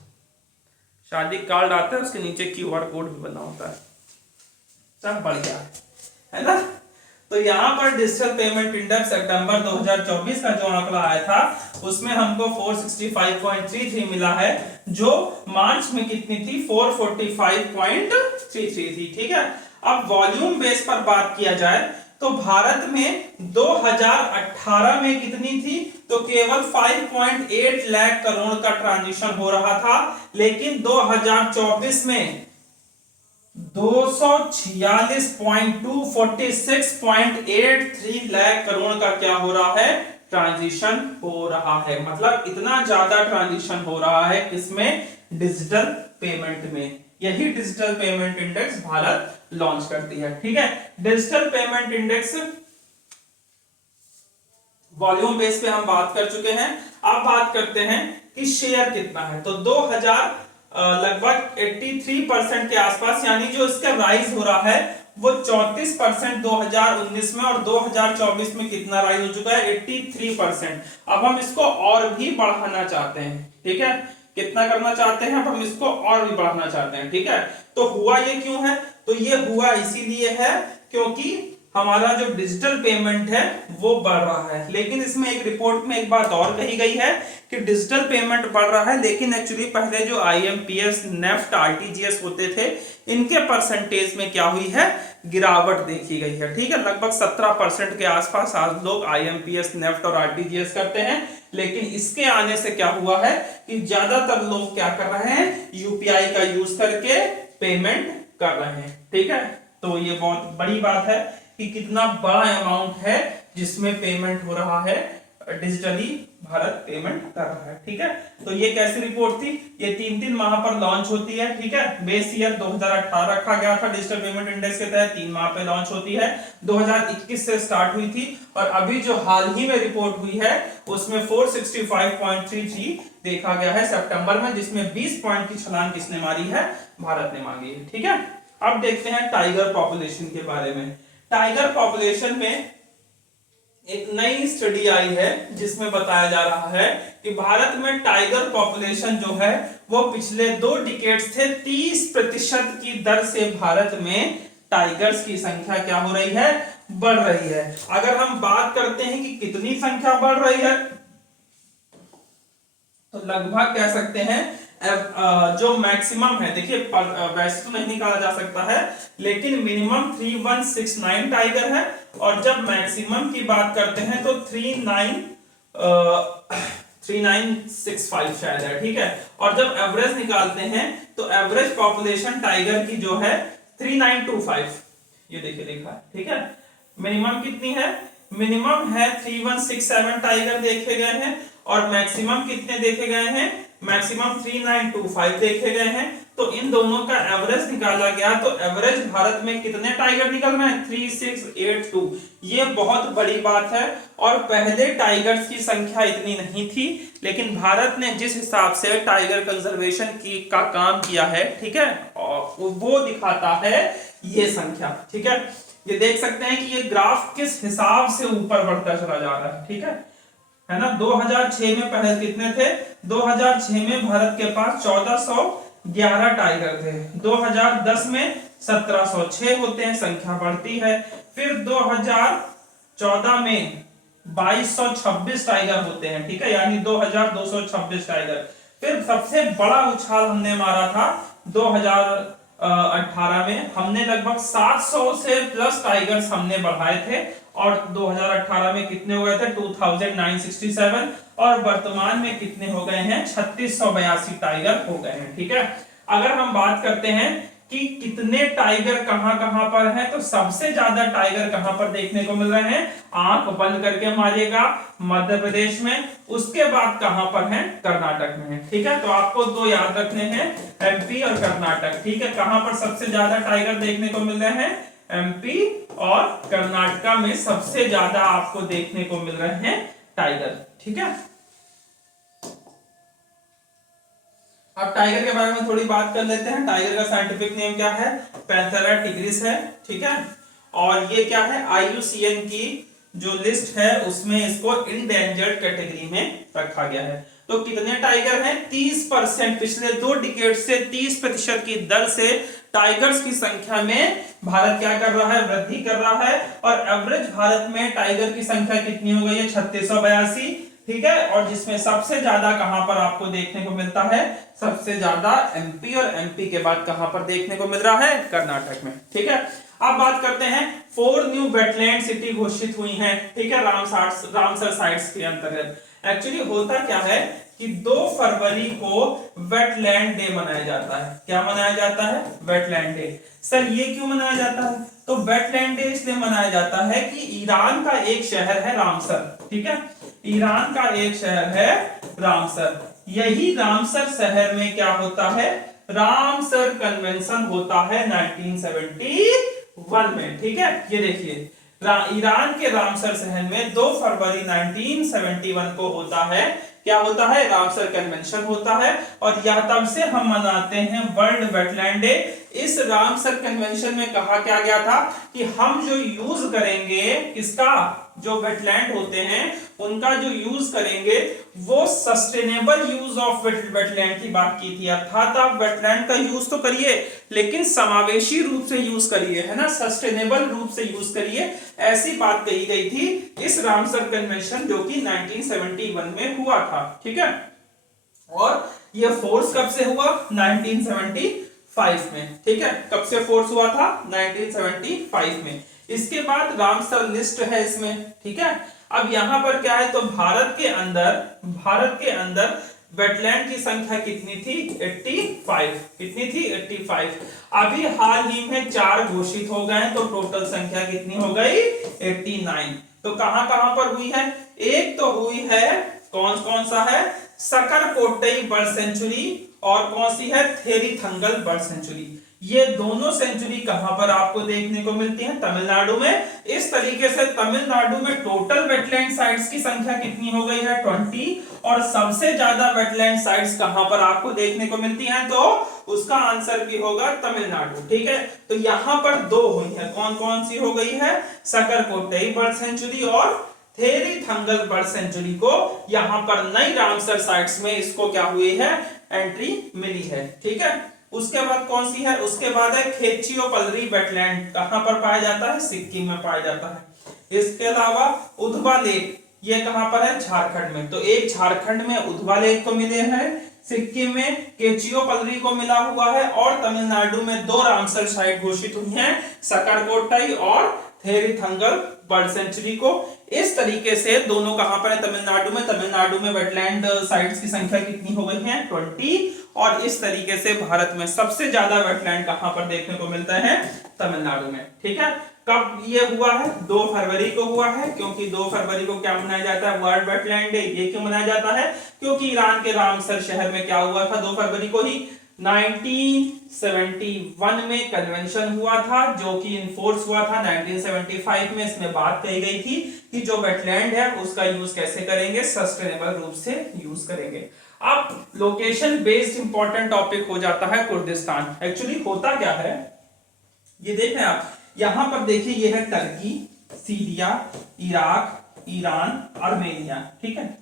शादी कार्ड आता है उसके नीचे क्यूआर कोड भी बना होता है। सब बढ़िया है ना। तो यहाँ पर डिजिटल पेमेंट इंडेक्स सितंबर 2024 का जो आंकड़ा आया था उसमें हमको 465.33 मिला है, जो मार्च में कितनी थी, 445.33 थी। ठीक है, अब वॉल्यूम बेस पर बात किया जाए तो भारत में 2018 में कितनी थी, तो केवल 5.8 लाख करोड़ का ट्रांजैक्शन हो रहा था, लेकिन 2024 में 246.246.83 लाख करोड़ का क्या हो रहा है, ट्रांजिशन हो रहा है। मतलब इतना ज्यादा ट्रांजिशन हो रहा है किसमें, डिजिटल पेमेंट में। यही digital payment index Bharat launch करती है। ठीक है, digital payment index volume base पे हम बात कर चुके हैं। अब बात करते हैं कि शेयर कितना है। तो 2000 लगभग 83% के आसपास, यानी जो इसका राइज हो रहा है वो 34% 2019 में, और 2024 में कितना राइज हो चुका है 83%। अब हम इसको और भी बढ़ाना चाहते हैं, ठीक है, कितना करना चाहते हैं, अब हम इसको और भी बढ़ाना चाहते हैं, ठीक है। तो हुआ ये क्यों है, तो ये हुआ इसीलिए है क्योंकि हमारा जो डिजिटल पेमेंट है वो बढ़ रहा है। लेकिन इसमें एक रिपोर्ट में एक बात और कही गई है कि डिजिटल पेमेंट बढ़ रहा है, लेकिन एक्चुअली पहले जो आईएमपीएस, नेफ्ट, आरटीजीएस होते थे, इनके परसेंटेज में क्या हुई है, गिरावट देखी गई है, ठीक है। लगभग 17% के आसपास आज लोग आईएमपीएस, नेफ्ट और आरटीजीएस करते हैं। लेकिन इसके आने से क्या हुआ है कि ज्यादातर लोग क्या कर रहे हैं, यूपीआई का यूज करके पेमेंट कर रहे हैं, ठीक है। तो ये बहुत बड़ी बात है कि कितना बड़ा अमाउंट है जिसमें पेमेंट हो रहा है, डिजिटली भारत पेमेंट कर रहा है, ठीक है। तो ये कैसी रिपोर्ट थी, ये 3-3 माह पर लॉन्च होती है, ठीक है। बेस ईयर 2018 रखा गया था डिजिटल पेमेंट इंडेक्स के तहत, 3 माह पे लॉन्च होती है, 2021 से स्टार्ट हुई थी, और अभी जो हाल ही में रिपोर्ट हुई है उसमें 465.33 देखा गया है सितंबर में, जिसमें 20 पॉइंट की छलांग किसने मारी है, भारत ने मांगी है, ठीक है। अब देखते हैं टाइगर पॉपुलेशन के बारे में। टाइगर पॉपुलेशन में एक नई स्टडी आई है जिसमें बताया जा रहा है कि भारत में टाइगर पॉपुलेशन जो है वो पिछले 2 डिकेड्स थे 30% की दर से भारत में टाइगर्स की संख्या क्या हो रही है, बढ़ रही है। अगर हम बात करते हैं कि कितनी संख्या बढ़ रही है, तो लगभग कह सकते हैं जो मैक्सिमम है, देखिए वैसे तो नहीं निकाला जा सकता है, लेकिन मिनिमम 3169 टाइगर है, और जब मैक्सिमम की बात करते हैं तो 3965 शायद है, ठीक है। और जब एवरेज निकालते हैं तो एवरेज पॉपुलेशन टाइगर की जो है 3925, ये देखिए लिखा है, ठीक है। मिनिमम कितनी है, मिनिमम है 3167 टाइगर देखे गए हैं, और मैक्सिमम कितने देखे गए हैं, मैक्सिमम 3925 देखे गए हैं। तो इन दोनों का एवरेज निकाला गया तो एवरेज भारत में कितने टाइगर निकल रहे हैं, 3682। ये बहुत बड़ी बात है, और पहले टाइगर्स की संख्या इतनी नहीं थी, लेकिन भारत ने जिस हिसाब से टाइगर कंजर्वेशन की का काम किया है, ठीक है, और वो दिखाता है ये संख्या, ठीक है। ये देख सकते हैं कि ये ग्राफ किस हिसाब से ऊपर बढ़ता चला जा रहा है, ठीक है ना। 2006 में पहले कितने थे, 2006 में भारत के पास 1411 टाइगर थे, 2010 में 1706 होते हैं, संख्या बढ़ती है। फिर 2014 में 2226 टाइगर होते हैं, ठीक है, यानी 2226 टाइगर। फिर सबसे बड़ा उछाल हमने मारा था 2018 में, हमने लगभग 700 से प्लस टाइगर्स हमने बढ़ाए थे, और 2018 में कितने हो गए थे 2967, और वर्तमान में कितने हो गए हैं 3682 टाइगर हो गए हैं, ठीक है। अगर हम बात करते हैं कि कितने टाइगर कहां-कहां पर हैं, तो सबसे ज्यादा टाइगर कहां पर देखने को मिल रहे हैं, आंख बंद करके मारिएगा, मध्य प्रदेश में। उसके बाद कहां पर हैं, कर्नाटक में है, ठीक है। तो आपको 2 याद रखने हैं, एमपी और कर्नाटक, ठीक है। कहां पर सबसे ज्यादा टाइगर देखने को मिल रहे हैं, एमपी और कर्नाटका में सबसे ज्यादा आपको देखने को मिल रहे हैं टाइगर, ठीक है। अब टाइगर के बारे में थोड़ी बात कर लेते हैं। टाइगर का साइंटिफिक नेम क्या है, पैंथेरा टिग्रिस है, ठीक है। और ये क्या है, आईयूसीएन की जो लिस्ट है उसमें इसको इंडेंजर्ड कैटेगरी में रखा गया है। तो कितने टाइगर हैं, 30%, पिछले 2 डिकेड से 30% की दर से टाइगर्स की संख्या में भारत क्या कर रहा है, वृद्धि कर रहा है। और एवरेज भारत में टाइगर की संख्या कितनी हो गई है, 3682, ठीक है। और जिसमें सबसे ज्यादा कहां पर आपको देखने को मिलता है, सबसे ज्यादा एमपी, और एमपी के बाद कहां पर देखने को मिल रहा है, कर्नाटक में, ठीक है। अब बात करते हैं 4 न्यू वेटलैंड सिटी घोषित हुई हैं, ठीक है, रामसर साइट्स के अंतर्गत। एक्चुअली होता क्या है कि 2 फरवरी को वेटलैंड डे मनाया जाता है। क्या मनाया जाता है, वेटलैंड डे। सर ये क्यों मनाया जाता है, तो वेटलैंड डे इसलिए मनाया जाता है कि ईरान का एक शहर है रामसर, ठीक है, ईरान का एक शहर है रामसर। यही रामसर शहर में क्या होता है, रामसर कन्वेंशन होता है 1971 में, ठीक है। ये देखिए ईरान के रामसर शहर में 2 फरवरी 1971 को होता है, क्या होता है, रामसर कन्वेंशन होता है। और यह तब से हम मनाते हैं वर्ल्ड वेटलैंड डे। इस रामसर कन्वेंशन में कहा क्या गया था कि हम जो यूज करेंगे किसका, जो वेटलैंड होते हैं उनका जो यूज करेंगे वो सस्टेनेबल यूज ऑफ वेटलैंड की बात की थी। अर्थात आप वेटलैंड का यूज तो करिए लेकिन समावेशी रूप से यूज करिए, है ना, सस्टेनेबल रूप से यूज करिए, ऐसी बात कही गई थी इस रामसर कन्वेंशन जो कि 1971 में हुआ था। ठीक है, और ये फोर्स कब से हुआ, 1975 में। ठीक है, कब से फोर्स हुआ था, 1975 में। इसके बाद रामसर लिस्ट है इसमें। ठीक है, अब यहां पर क्या है, तो भारत के अंदर वेटलैंड की संख्या कितनी थी, 85। कितनी थी, 85। अभी हाल ही में 4 घोषित हो गए, तो टोटल संख्या कितनी हो गई, 89। तो कहां कहां पर हुई है, एक तो हुई है, कौन कौन सा है, सकरकोटई बर्ड सेंचुरी, और कौन सी है, थेरीथंगल बर्ड सेंचुरी। ये दोनों सेंचुरी कहां पर आपको देखने को मिलती है, तमिलनाडु में। इस तरीके से तमिलनाडु में टोटल वेटलैंड साइट्स की संख्या कितनी हो गई है, 20। और सबसे ज्यादा वेटलैंड साइट्स कहां पर आपको देखने को मिलती हैं, तो उसका आंसर भी होगा तमिलनाडु। ठीक है, तो यहां पर 2 हुई है, कौन कौन सी हो गई है, सकरकोटई बर्ड सेंचुरी और थेरीथंगल बर्ड सेंचुरी को यहां पर नई रामसर साइट्स में इसको क्या हुई है, एंट्री मिली है। ठीक है, उसके बाद कौन सी है, उसके बाद है खेचियोपल्ली वेटलैंड, कहां पर पाया जाता है, सिक्किम में पाया जाता है। इसके अलावा उधवा लेक, ये कहां पर है, झारखंड में। तो एक झारखंड में उधवा लेक को मिले हैं, सिक्किम में केचियोपल्ली को मिला हुआ है, और तमिलनाडु में 2 रामसर साइट घोषित हुई हैं, सकरकोटई और थेरीथंगल बर्ड सेंचुरी को। इस तरीके से दोनों कहां पर है, तमिलनाडु में वेटलैंड साइट्स की संख्या कितनी हो गई है, 20। और इस तरीके से भारत में सबसे ज्यादा वेटलैंड कहां पर देखने को मिलता है, तमिलनाडु में। ठीक है, कब ये हुआ है, 2 फरवरी को हुआ है, क्योंकि 2 फरवरी को क्या मनाया जाता है, वर्ल्ड वेटलैंड डे। ये क्यों मनाया जाता है, क्योंकि ईरान के रामसर शहर में क्या हुआ था, 2 फरवरी को ही 1971 में कन्वेंशन हुआ था, जो कि इनफोर्स हुआ था 1975 में। इसमें बात कही गई थी कि जो वेटलैंड है उसका यूज कैसे करेंगे, सस्टेनेबल रूप से यूज करेंगे। अब लोकेशन बेस्ड इंपॉर्टेंट टॉपिक हो जाता है कुर्दिस्तान। एक्चुअली होता क्या है, ये देखें आप, यहां पर देखिए, ये है Turkey, Syria, Iraq, Iran, Armenia. ठीक है,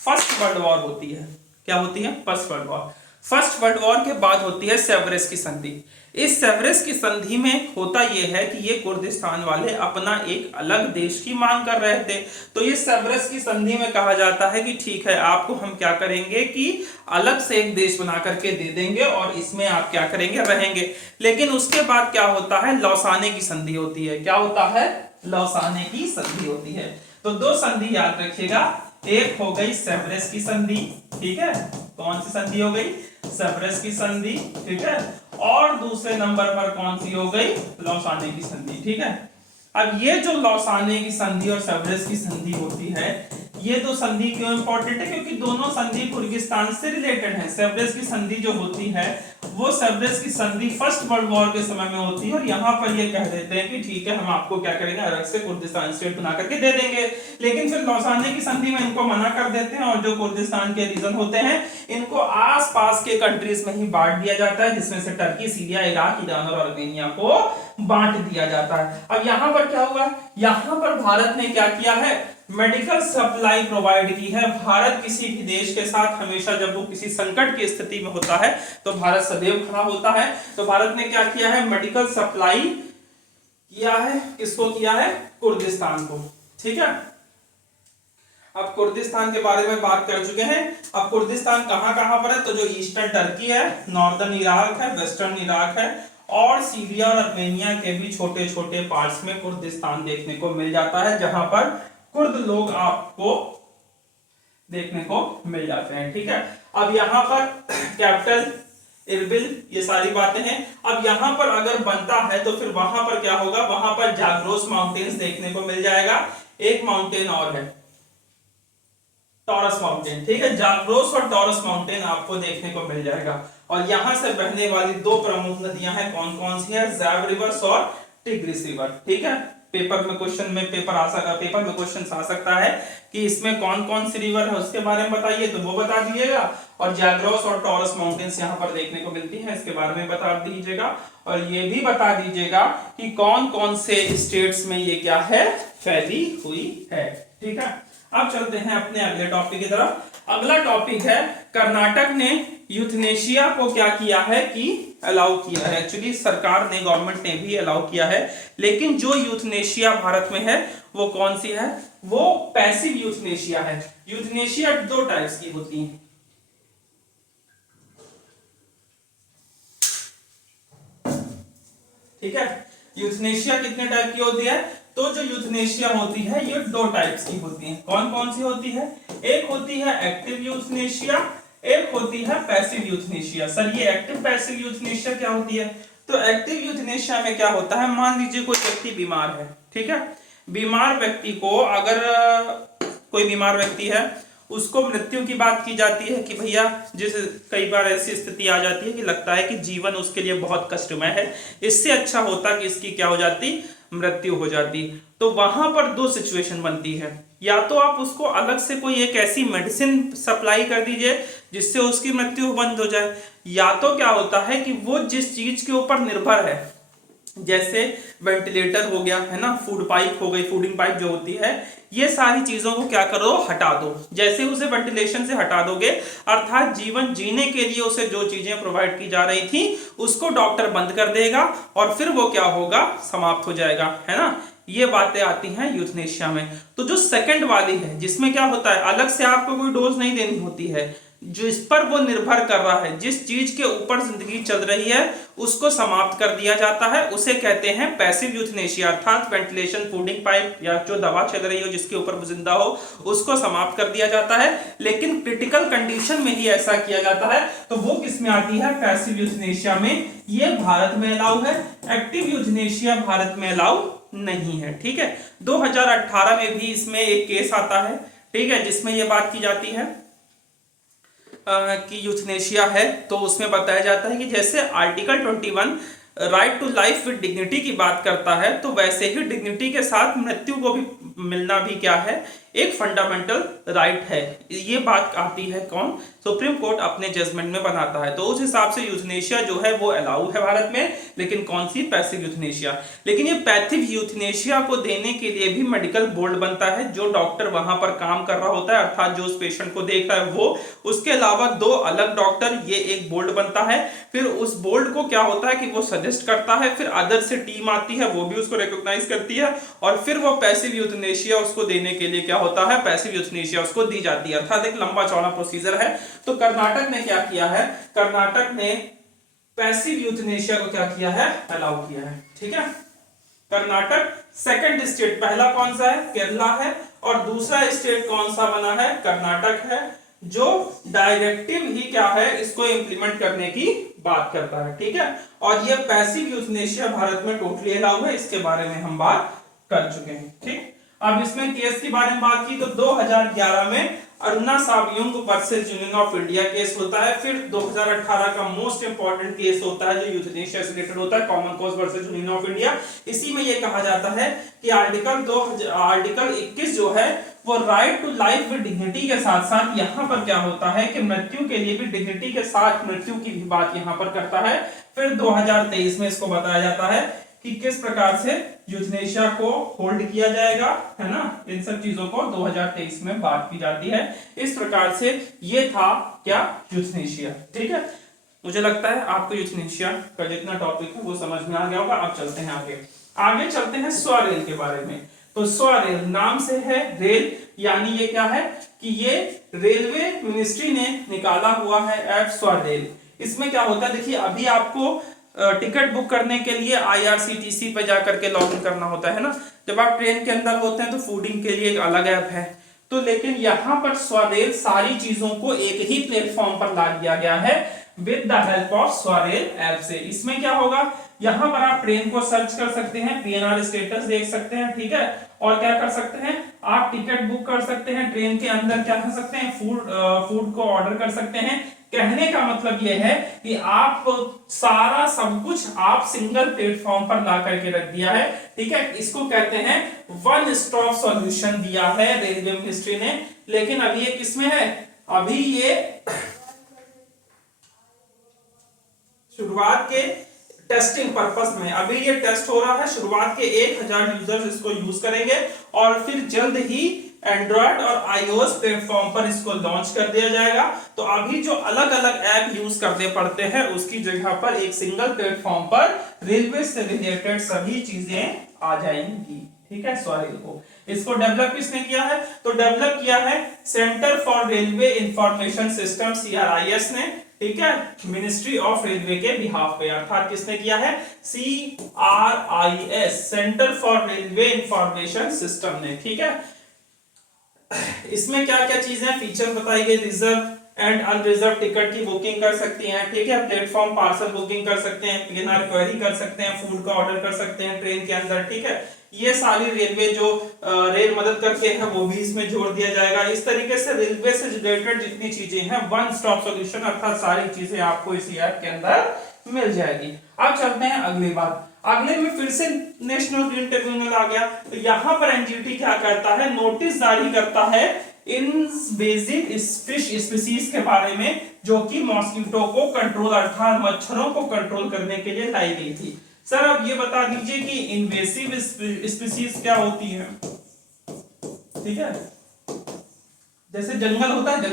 फर्स्ट वर्ल्ड वॉर होती है, क्या होती है, first world war. First world war के बाद होती है सेवरेस की संधि। इस सेवरेस की संधि में होता यह है कि ये कुर्दिस्तान वाले अपना एक अलग देश की मांग कर रहे थे। तो ये सेवरेस की संधि में कहा जाता है कि ठीक है, आपको हम क्या करेंगे कि अलग से एक देश बना करके दे देंगे और इसमें आप क्या करेंगे, रहेंगे। लेकिन उसके बाद क्या होता है, लौसाने की संधि होती है। क्या होता है, लौसाने की संधि होती है। तो 2 संधि याद रखिएगा, एक हो गई सेवरेस की संधि, ठीक है, कौन सी संधि हो गई, सेवरेस की संधि, ठीक है, और दूसरे नंबर पर कौन सी हो गई, लौसाने की संधि। ठीक है, अब ये जो लौसाने की संधि और सेवरेस की संधि होती है, ये 2 संधि क्यों इंपॉर्टेंट है, क्योंकि दोनों संधि कुर्दिस्तान से रिलेटेड है। सेवरेस की संधि जो होती है वो सेवरेस की संधि फर्स्ट वर्ल्ड वॉर के समय में होती है, और यहाँ पर ये कह देते हैं कि ठीक है, हम आपको क्या करेंगे, अलग से कुर्दिस्तान स्टेट बना करके दे देंगे। लेकिन फिर लौसाने की संधि में इनको मना कर देते हैं, और जो कुर्दिस्तान के रीजन होते हैं इनको आसपास के कंट्रीज में ही बांट दिया जाता है, जिसमें से टर्की, सीरिया, इराक, ईरान और आर्मेनिया को बांट दिया जाता है। अब यहाँ पर क्या हुआ, यहाँ पर भारत ने क्या किया है, मेडिकल सप्लाई प्रोवाइड की है। भारत किसी भी देश के साथ हमेशा जब वो किसी संकट की स्थिति में होता है तो भारत सदैव खड़ा होता है। तो भारत ने क्या किया है, मेडिकल सप्लाई किया है, किसको किया है, कुर्दिस्तान को। ठीक है, अब कुर्दिस्तान के बारे में बात कर चुके हैं। अब कुर्दिस्तान कहां कहां पर है, तो जो ईस्टर्न टर्की है, नॉर्दर्न इराक है, वेस्टर्न इराक है, और सीरिया और आर्मेनिया के भी छोटे छोटे पार्ट्स में कुर्दिस्तान देखने को मिल जाता है, जहां पर कुर्द लोग आपको देखने को मिल जाते हैं। ठीक है, अब यहां पर कैपिटल इरबिल, ये सारी बातें हैं। अब यहां पर अगर बनता है तो फिर वहां पर क्या होगा, वहां पर जाग्रोस माउंटेन्स देखने को मिल जाएगा। एक माउंटेन और है, टॉरस माउंटेन। ठीक है, जाग्रोस और टॉरस माउंटेन आपको देखने को मिल जाएगा। और यहां से बहने वाली 2 प्रमुख नदियां हैं, कौन कौन सी है, ज़ैब रिवर और टिग्रिस रिवर। ठीक है, पेपर में क्वेश्चन आ सकता है कि इसमें कौन कौन सी रिवर है उसके बारे में बताइए, तो वो बता दीजिएगा। और जैग्रोस और टॉरस माउंटेन्स यहाँ पर देखने को मिलती हैं, इसके बारे में बता दीजिएगा। और ये भी बता दीजिएगा कि कौन कौन से स्टेट्स में ये क्या है, फैली हुई है। ठीक है, अब चलते हैं अपने अगले टॉपिक की तरफ। अगला टॉपिक है कर्नाटक ने यूथनेशिया को क्या किया है कि अलाउ किया है। एक्चुअली सरकार ने, गवर्नमेंट ने भी अलाउ किया है, लेकिन जो यूथनेशिया भारत में है वो कौन सी है, वो पैसिव यूथनेशिया है। यूथनेशिया दो टाइप्स की होती है। ठीक है, यूथनेशिया कितने टाइप की होती है, तो जो यूथनेशिया होती है ये दो टाइप्स की होती है। कौन कौन सी होती है, एक होती है एक्टिव यूथनेशिया, एक होती है पैसिव यूथनेशिया। सर ये एक्टिव पैसिव यूथनेशिया क्या होती है, तो एक्टिव यूथनेशिया में क्या होता है, मान लीजिए कोई व्यक्ति बीमार है। ठीक है, बीमार व्यक्ति को, अगर कोई बीमार व्यक्ति है उसको मृत्यु की बात की जाती है कि भैया, जैसे कई बार ऐसी स्थिति आ जाती है कि लगता है कि जीवन उसके लिए बहुत कष्टमय है, इससे अच्छा होता कि इसकी क्या हो जाती, मृत्यु हो जाती। तो वहां पर दो सिचुएशन बनती है, या तो आप उसको अलग से कोई एक ऐसी मेडिसिन सप्लाई कर दीजिए जिससे उसकी मृत्यु बंद हो जाए, या तो क्या होता है कि वो जिस चीज के ऊपर निर्भर है, जैसे वेंटिलेटर हो गया है ना, फूड पाइप हो गई, फूडिंग पाइप जो होती है, ये सारी चीजों को क्या करो, हटा दो। जैसे उसे वेंटिलेशन से हटा दोगे, अर्थात जीवन जीने के लिए उसे जो चीजें प्रोवाइड की जा रही थी उसको डॉक्टर बंद कर देगा और फिर वो क्या होगा, समाप्त हो जाएगा, है ना। ये बातें आती हैं यूथनेशिया में। तो जो सेकंड वाली है, जिसमें क्या होता है, अलग से आपको कोई डोज नहीं देनी होती है, जिस पर वो निर्भर कर रहा है, जिस चीज के ऊपर जिंदगी चल रही है उसको समाप्त कर दिया जाता है, उसे कहते हैं पैसिव यूथनेशिया। अर्थात वेंटिलेशन, फूडिंग पाइप या जो दवा चल रही हो जिसके ऊपर वो जिंदा हो उसको समाप्त कर दिया जाता है। लेकिन क्रिटिकल कंडीशन में ही ऐसा किया जाता है, तो वो किस में आती है, पैसिव यूथनेशिया में। ये भारत में अलाउ है, एक्टिव यूथनेशिया भारत में अलाउ नहीं है। ठीक है, 2018 में भी इसमें एक केस आता है, ठीक है, जिसमें यह बात की जाती है कि यूथनेशिया है, तो उसमें बताया जाता है कि जैसे article 21 right to life with dignity की बात करता है, तो वैसे ही डिग्निटी के साथ मृत्यु को भी मिलना भी क्या है, एक फंडामेंटल राइट है। ये बात आती है कौन, सुप्रीम कोर्ट अपने जजमेंट में बनाता है। तो उस हिसाब से यूथनेशिया जो है वो अलाउ है भारत में, लेकिन कौन सी, पैसिव यूथनेशिया। लेकिन ये पैसिव यूथनेशिया को देने के लिए भी मेडिकल बोर्ड बनता है, जो डॉक्टर वहां पर काम कर रहा होता है, अर्थात जो उस पेशेंट को देख रहा है वो, उसके अलावा दो अलग डॉक्टर, ये एक बोर्ड बनता है। फिर उस बोर्ड को क्या होता है कि वो सजेस्ट करता है, फिर अदर से टीम आती है, वो भी उसको रिकॉग्नाइज करती है, और फिर वो पैसिव यूथनेशिया उसको देने के लिए क्या होता है, पैसिव यूथनेशिया उसको दी जाती है। अर्थात एक लंबा चौड़ा प्रोसीजर है। तो कर्नाटक ने क्या किया है, कर्नाटक ने पैसिव यूथनेशिया को क्या किया है, अलाउ किया है। ठीक है, कर्नाटक सेकंड स्टेट, पहला कौन सा है, केरला है, और दूसरा स्टेट कौन सा बना है, कर्नाटक है, जो डायरेक्टिव ही क्या है, इसको इंप्लीमेंट करने की बात करता है। ठीक है, और ये पैसिव यूथनेशिया भारत में टोटली अलाउ है, इसके बारे में हम बात कर चुके हैं। ठीक, अब इसमें केस के बारे में बात की तो 2011 में Aruna Shanbaug versus union of India case होता है। फिर 2018 का मोस्ट इंपॉर्टेंट केस होता है जो यूथनेशिया से रिलेटेड होता है, common cause versus union of India. इसी में यह कहा जाता है कि आर्टिकल 21 जो है वो right to life with dignity के साथ साथ यहाँ पर क्या होता है कि मृत्यु के लिए भी डिग्निटी के साथ मृत्यु की भी बात यहाँ पर करता है। फिर 2023 में इसको बताया जाता है कि किस प्रकार से यूथनेशिया को होल्ड किया जाएगा, है ना, इन सब चीजों को 2023 में बात की जाती है। इस प्रकार से ये था क्या, यूथनेशिया। ठीक है, मुझे लगता है आपको यूथनेशिया का जितना टॉपिक है वो समझ में आ गया होगा। अब चलते हैं आगे चलते हैं स्वरेल के बारे में। तो स्वरेल नाम से है रेल, यानी ये क्या है कि ये रेलवे मिनिस्ट्री ने निकाला हुआ है ऐप स्वरेल। इसमें क्या होता है, देखिए अभी आपको टिकट बुक करने के लिए IRCTC पे जाकर के लॉगिन करना होता है ना, जब आप ट्रेन के अंदर होते हैं तो फूडिंग के लिए एक अलग ऐप है। तो लेकिन यहाँ पर स्वरेल सारी चीजों को एक ही प्लेटफॉर्म पर ला दिया गया है with the help of SwaRail app से। इसमें क्या होगा, यहाँ पर आप ट्रेन को सर्च कर सकते हैं, PNR स्टेटस देख सकते हैं, ठीक है, और क्या कर सकते हैं, आप टिकट बुक कर सकते हैं, ट्रेन के अंदर क्या कर सकते हैं, फूड को ऑर्डर कर सकते हैं, कहने का मतलब यह है कि आप सारा सब कुछ आप सिंगल प्लेटफॉर्म पर ला करके रख दिया है, ठीक है। इसको कहते हैं वन स्टॉप सॉल्यूशन दिया है रेलवे मिनिस्ट्री ने। लेकिन अभी ये किसमें है, अभी ये शुरुआत के टेस्टिंग पर्पस में अभी ये टेस्ट हो रहा है। शुरुआत के 1000 यूजर्स इसको यूज करेंगे और फिर जल्द ही एंड्रॉयड और आईओएस प्लेटफॉर्म पर इसको लॉन्च कर दिया जाएगा। तो अभी जो अलग अलग ऐप यूज करने पड़ते हैं उसकी जगह पर एक सिंगल प्लेटफॉर्म पर रेलवे से रिलेटेड सभी चीजें आ जाएंगी, ठीक है। सॉरी को इसको डेवलप किसने किया है, तो डेवलप किया है centre for railway information system CRIS ने, ठीक है, मिनिस्ट्री ऑफ रेलवे के बिहाफ पे। अर्थात किसने किया है, CRIS centre for railway information system ने, ठीक है। इसमें क्या क्या चीजें फीचर बताई गई, रिजर्व एंड अनरिजर्व टिकट की बुकिंग कर सकती हैं, ठीक है, प्लेटफॉर्म पार्सल बुकिंग कर सकते हैं, PNR क्वेरी कर सकते हैं, फूड का ऑर्डर कर सकते हैं ट्रेन के अंदर, ठीक है। ये सारी रेलवे जो रेल मदद करके है वो भी इसमें जोड़ दिया जाएगा। इस तरीके से रेलवे से रिलेटेड जितनी चीजें हैं वन स्टॉप सॉल्यूशन, अर्थात सारी चीजें आपको इस ऐप के अंदर मिल जाएगी। अब चलते हैं अगली बात। अगले में फिर से नेशनल ग्रीन ट्रिब्यूनल आ गया। तो यहाँ पर एनजीटी क्या करता है, नोटिस जारी करता है इनवेसिव फिश स्पीसीज के बारे में, जो कि मॉस्किटो को कंट्रोल अर्थात मच्छरों को कंट्रोल करने के लिए लाई गई थी। सर अब ये बता दीजिए कि इनवेसिव स्पीसीज क्या होती है, ठीक है। जैसे जंगल होता है,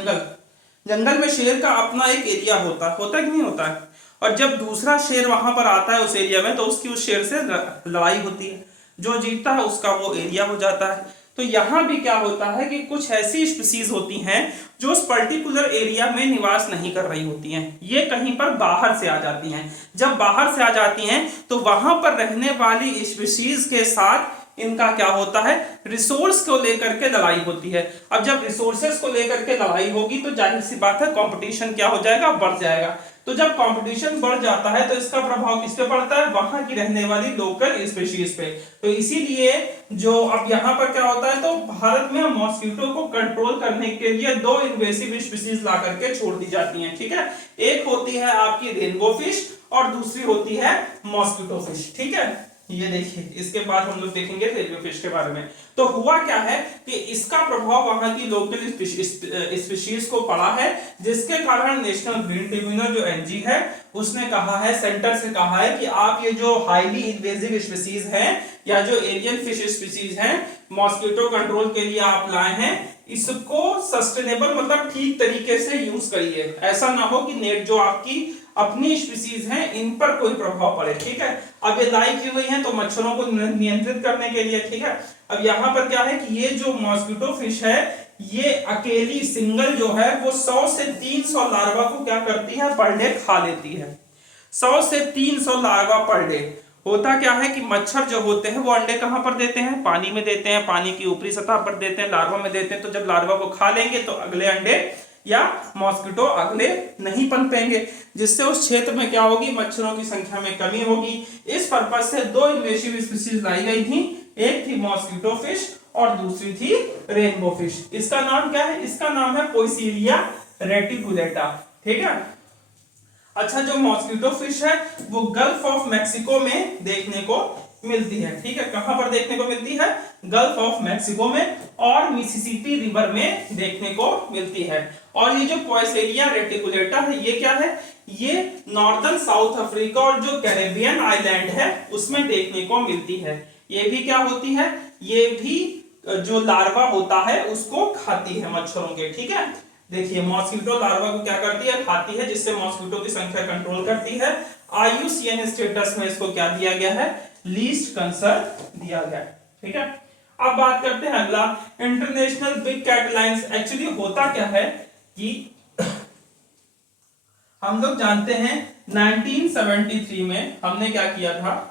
जंगल में शेर का अपना एक एरिया होता है कि नहीं होता है, और जब दूसरा शेर वहां पर आता है उस एरिया में तो उसकी उस शेर से लड़ाई होती है, जो जीतता है उसका वो एरिया हो जाता है। तो यहां भी क्या होता है कि कुछ ऐसी स्पीसीज होती हैं जो उस पर्टिकुलर एरिया में निवास नहीं कर रही होती हैं, ये कहीं पर बाहर से आ जाती हैं। जब बाहर से आ जाती हैं तो वहां पर रहने वाली स्पीसीज के साथ इनका क्या होता है, रिसोर्स को लेकर के लड़ाई होती है। अब जब रिसोर्सेस को लेकर के लड़ाई होगी तो जाहिर सी बात है कंपटीशन क्या हो जाएगा, बढ़ जाएगा। तो जब कंपटीशन बढ़ जाता है तो इसका प्रभाव किस पे पड़ता है, वहां की रहने वाली लोकल स्पीशीज पे। तो इसीलिए जो अब यहाँ पर क्या होता है, तो भारत में मॉस्किटो को कंट्रोल करने के लिए 2 इन्वेसिव स्पीशीज ला करके छोड़ दी जाती हैं, ठीक है। एक होती है आपकी रेनबो फिश और दूसरी होती है मॉस्किटो फिश, ठीक है। ये देखिए, इसके बाद हम लोग देखेंगे रेलवे फिश के बारे में। तो हुआ क्या है कि इसका प्रभाव वहां की लोकल स्पीशीज को पड़ा है, जिसके कारण नेशनल ग्रीन ट्रिब्यूनल जो एनजी है उसने कहा है, सेंटर से कहा है कि आप ये जो हाईली इन्वेसिव स्पीशीज हैं या जो एलियन फिश स्पीशीज हैं मॉस्किटो कंट्रोल के लिए आप लाए हैं, इसको सस्टेनेबल मतलब ठीक तरीके से यूज करिए। ऐसा ना हो कि नेट जो आपकी अपनी स्पीशीज हैं इन पर कोई प्रभाव पड़े, ठीक है। अब ये लाई की हुई हैं तो मच्छरों को नियंत्रित करने के लिए, ठीक है। अब यहाँ पर क्या है कि ये जो मॉस्किटो फिश है ये अकेली सिंगल जो है वो 100 से 300 लार्वा को क्या करती है, पर डे खा लेती है। 100 से 300 लार्वा पर डे। होता क्या है कि मच्छर जो होते हैं वो अंडे कहां पर देते हैं, पानी में देते हैं, पानी की ऊपरी सतह पर देते हैं, लार्वा में देते हैं। तो जब लार्वा को खा लेंगे तो अगले अंडे या मॉस्किटो अगले नहीं पनपेंगे, जिससे उस क्षेत्र में क्या होगी, मच्छरों की संख्या में कमी होगी। इस पर्पज से 2 इन्वेसिव स्पीशीज लाई गई थी, एक थी मॉस्किटो फिश और दूसरी थी रेनबो फिश। इसका नाम क्या है, इसका नाम है पोइसीलिया रेटिकुलेटा, ठीक है। अच्छा, जो मॉस्किटो फिश है वो गल्फ ऑफ मैक्सिको में देखने को मिलती है, ठीक है। कहां पर देखने को मिलती है, गल्फ ऑफ मैक्सिको में और मिसिसिपी रिवर में देखने को मिलती है। और ये जो पोइसीलिया रेटिकुलेटा है ये क्या है, ये नॉर्दर्न साउथ अफ्रीका और जो कैरेबियन आइलैंड है उसमें देखने को मिलती है। ये भी क्या होती है, ये भी जो लार्वा होता है उसको खाती है मच्छरों के, ठीक है। देखिए, मॉस्किटो लार्वा को क्या करती है, खाती है, जिससे मॉस्किटो की संख्या कंट्रोल करती है। IUCN स्टेटस में इसको क्या दिया गया है, लीस्ट कंसर्न दिया गया है, ठीक है। अब बात करते हैं अगला, international big cat lines. Actually होता क्या है कि हम लोग जानते हैं 1973 में हमने क्या किया था,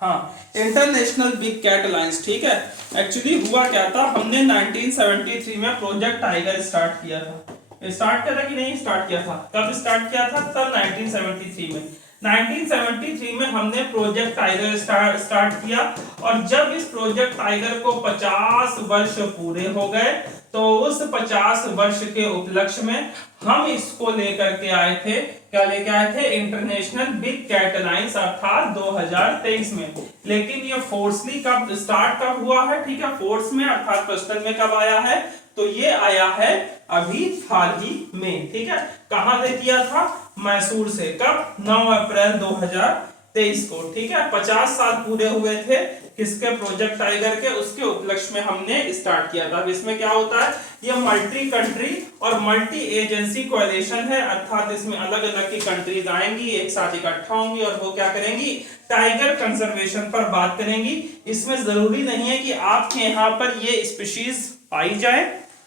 हाँ, इंटरनेशनल बिग कैट लाइन्स, ठीक है। एक्चुअली हुआ क्या था, हमने 1973 में प्रोजेक्ट टाइगर स्टार्ट किया था। स्टार्ट किया था कि नहीं स्टार्ट किया था, कब स्टार्ट किया था, तब 1973 में। 1973 में हमने प्रोजेक्ट टाइगर स्टार्ट किया, और जब इस प्रोजेक्ट टाइगर को 50 वर्ष पूरे हो गए तो उस 50 वर्ष के उपलक्ष्य में हम इसको लेकर के आए थे, क्या लेके आए थे, इंटरनेशनल बिग कैट अलायंस, अर्थात 2023 में। लेकिन ये फोर्सली कब स्टार्ट कब हुआ है, ठीक है, फोर्स में अर्थात प्रचलन में कब आया है, तो ये आया है अभी हाल ही में, ठीक है। कहां से किया था, मैसूर से, कब, 9 अप्रैल 2023 को, ठीक है। 50 साल पूरे हुए थे किसके, प्रोजेक्ट टाइगर के, उसके उपलक्ष्य में हमने स्टार्ट किया था। अब इसमें क्या होता है, ये मल्टी कंट्री और मल्टी एजेंसी कोएलिशन है, अर्थात इसमें अलग अलग की कंट्रीज आएंगी, एक साथ इकट्ठा होंगी और वो क्या करेंगी, टाइगर कंजर्वेशन पर बात करेंगी। इसमें जरूरी नहीं है कि आपके यहाँ पर ये स्पीशीज पाई जाए,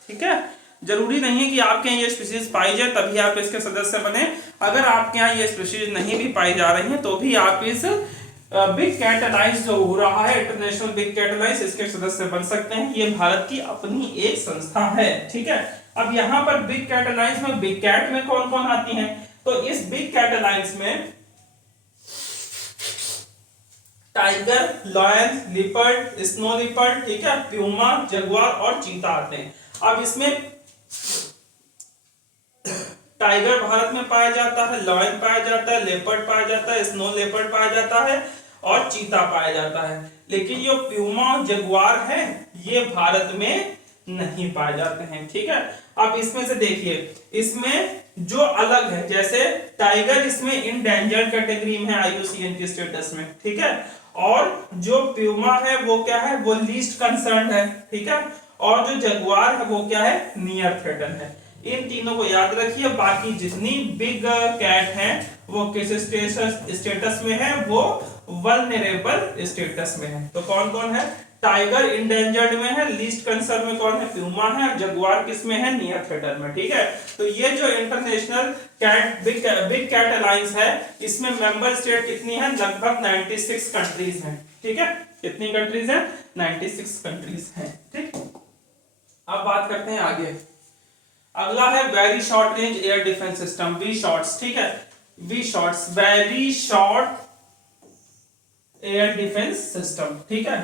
ठीक है, जरूरी नहीं है कि आपके यहाँ ये स्पीशीज पाई जाए तभी आप इसके सदस्य बने। अगर आपके यहाँ ये स्पीशीज नहीं भी पाई जा रही हैं तो भी आप इस बिग कैट अलायंस जो हो रहा है, इंटरनेशनल बिग कैट अलायंस, इसके सदस्य बन सकते हैं। ये भारत की अपनी एक संस्था है, ठीक है। अब यहाँ पर बिग कैट अलायंस में बिग कैट में कौन कौन आती हैं, तो इस बिग कैट अलायंस में tiger, lion, leopard, snow leopard, ठीक है, प्यूमा, जगुआर और चीता आते हैं। अब इसमें टाइगर भारत में पाया जाता है, लायन पाया जाता है, लेपर्ड पाया जाता है, स्नो लेपर्ड पाया जाता है और चीता पाया जाता है। लेकिन जो प्यूमा और जगुआर है ये भारत में नहीं पाए जाते हैं, ठीक है। अब इसमें से देखिए, इसमें जो अलग है, जैसे टाइगर इसमें इंडेंजर्ड कैटेगरी में है IUCN के स्टेटस में, ठीक है, और जो प्यूमा है वो क्या है, वो लीस्ट कंसर्न है, ठीक है, और जो जगुआर है वो क्या है, नियर थ्रेटन है। इन तीनों को याद रखिए। बाकी जितनी बिग कैट हैं वो किस स्टेटस में है, वो वल्नरेबल स्टेटस में है। तो कौन कौन है, टाइगर इंडेंजर्ड में है, लीस्ट कंसर्न में कौन है, प्यूमा है, जगुआर किस में है, नियर थ्रेटन में, ठीक है। तो ये जो international cat big cat alliance है, इसमें मेंबर स्टेट कितनी है, लगभग 96 कंट्रीज हैं, ठीक है। कितनी कंट्रीज हैं, 96 कंट्रीज हैं, ठीक। अब बात करते हैं आगे। अगला है very short range air defence system, V SHORADS, ठीक है, V SHORADS, very short air defence system, ठीक है,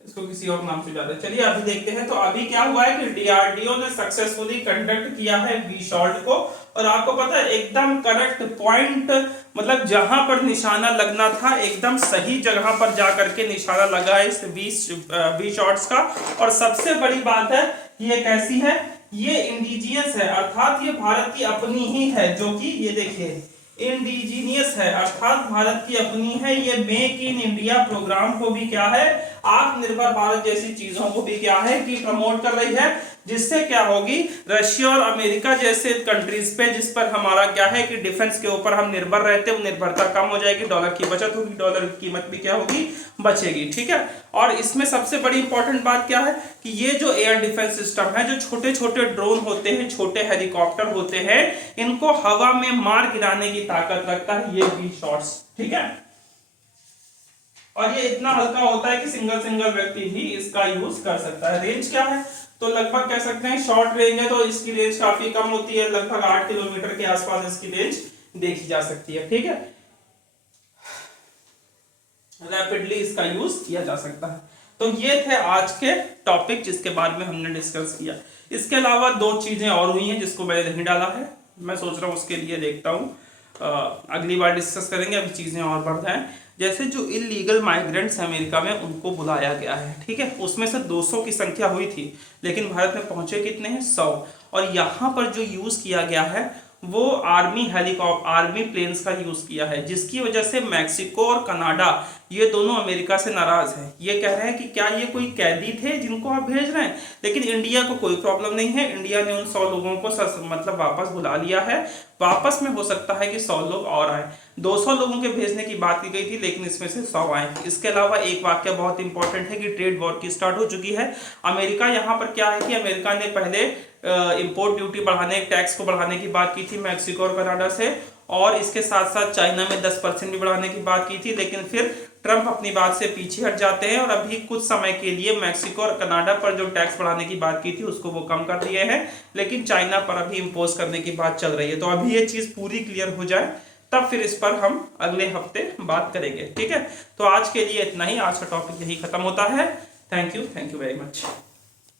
इसको किसी और नाम से जाते हैं। चलिए अभी देखते हैं। तो अभी क्या हुआ है कि DRDO ने सक्सेसफुली कंडक्ट किया है वी शॉर्ट को, और आपको पता है एकदम करेक्ट पॉइंट, मतलब जहां पर निशाना लगना था एकदम सही जगह पर जाकर के निशाना लगा है इस वी शॉर्ट्स का। और सबसे बड़ी बात है, ये कैसी है, ये इंडिजियस है, अर्थात ये भारत की अपनी ही है, जो कि ये देखिए इंडिजीनियस है, अर्थात भारत की अपनी है। ये मेक इन इंडिया प्रोग्राम को भी क्या है, आत्मनिर्भर भारत जैसी चीजों को भी क्या है कि प्रमोट कर रही है, जिससे क्या होगी, रशिया और अमेरिका जैसे कंट्रीज पे जिस पर हमारा क्या है कि डिफेंस के ऊपर हम निर्भर रहते हैं, वो निर्भरता कम हो जाएगी, डॉलर की बचत होगी, डॉलर की कीमत भी क्या होगी, बचेगी, ठीक है। और इसमें सबसे बड़ी इंपॉर्टेंट बात क्या है कि ये जो एयर डिफेंस सिस्टम है, जो छोटे छोटे ड्रोन होते हैं, छोटे हेलीकॉप्टर होते हैं, इनको हवा में मार गिराने की ताकत रखता है ये वी शॉट्स, ठीक है। और ये इतना हल्का होता है कि सिंगल व्यक्ति भी इसका यूज कर सकता है। रेंज क्या है, तो लगभग कह सकते हैं शॉर्ट रेंज है तो इसकी रेंज काफी कम होती है, लगभग 8 किलोमीटर के आसपास इसकी रेंज देखी जा सकती है, ठीक है। रैपिडली इसका यूज किया जा सकता है। तो ये थे आज के टॉपिक जिसके बारे में हमने डिस्कस किया। इसके अलावा 2 चीजें और हुई हैं जिसको मैंने नहीं डाला है, मैं सोच रहा हूँ उसके लिए देखता हूँ, अगली बार डिस्कस करेंगे, अभी चीजें और बढ़ जाएं। जैसे जो इलीगल माइग्रेंट्स अमेरिका में उनको बुलाया गया है, ठीक है, उसमें से 200 की संख्या हुई थी, लेकिन भारत में पहुंचे कितने हैं, 100। और यहाँ पर जो यूज किया गया है वो आर्मी प्लेन्स का यूज किया है, जिसकी वजह से मैक्सिको और कनाडा ये दोनों अमेरिका से नाराज हैं। ये कह रहे हैं कि क्या ये कोई कैदी थे जिनको आप भेज रहे हैं, लेकिन इंडिया को कोई प्रॉब्लम नहीं है, इंडिया ने उन 100 लोगों को मतलब वापस बुला लिया है। वापस में हो सकता है कि 100 लोग और आए, 200 लोगों के भेजने की बात की गई थी, लेकिन इसमें से 100 आए। इसके अलावा एक वाक्य बहुत इंपॉर्टेंट है कि ट्रेड वॉर की स्टार्ट हो चुकी है। अमेरिका यहाँ पर क्या है कि अमेरिका ने पहले इंपोर्ट ड्यूटी बढ़ाने, टैक्स को बढ़ाने की बात की थी मैक्सिको और कनाडा से, और इसके साथ साथ चाइना में 10% भी बढ़ाने की बात की थी, लेकिन फिर ट्रंप अपनी बात से पीछे हट जाते हैं और अभी कुछ समय के लिए मैक्सिको और कनाडा पर जो टैक्स बढ़ाने की बात की थी उसको वो कम कर दिए हैं, लेकिन चाइना पर अभी इम्पोज करने की बात चल रही है। तो अभी ये चीज़ पूरी क्लियर हो जाए तब फिर इस पर हम अगले हफ्ते बात करेंगे, ठीक है। तो आज के लिए इतना ही, आज का टॉपिक यही खत्म होता है। Thank you very much.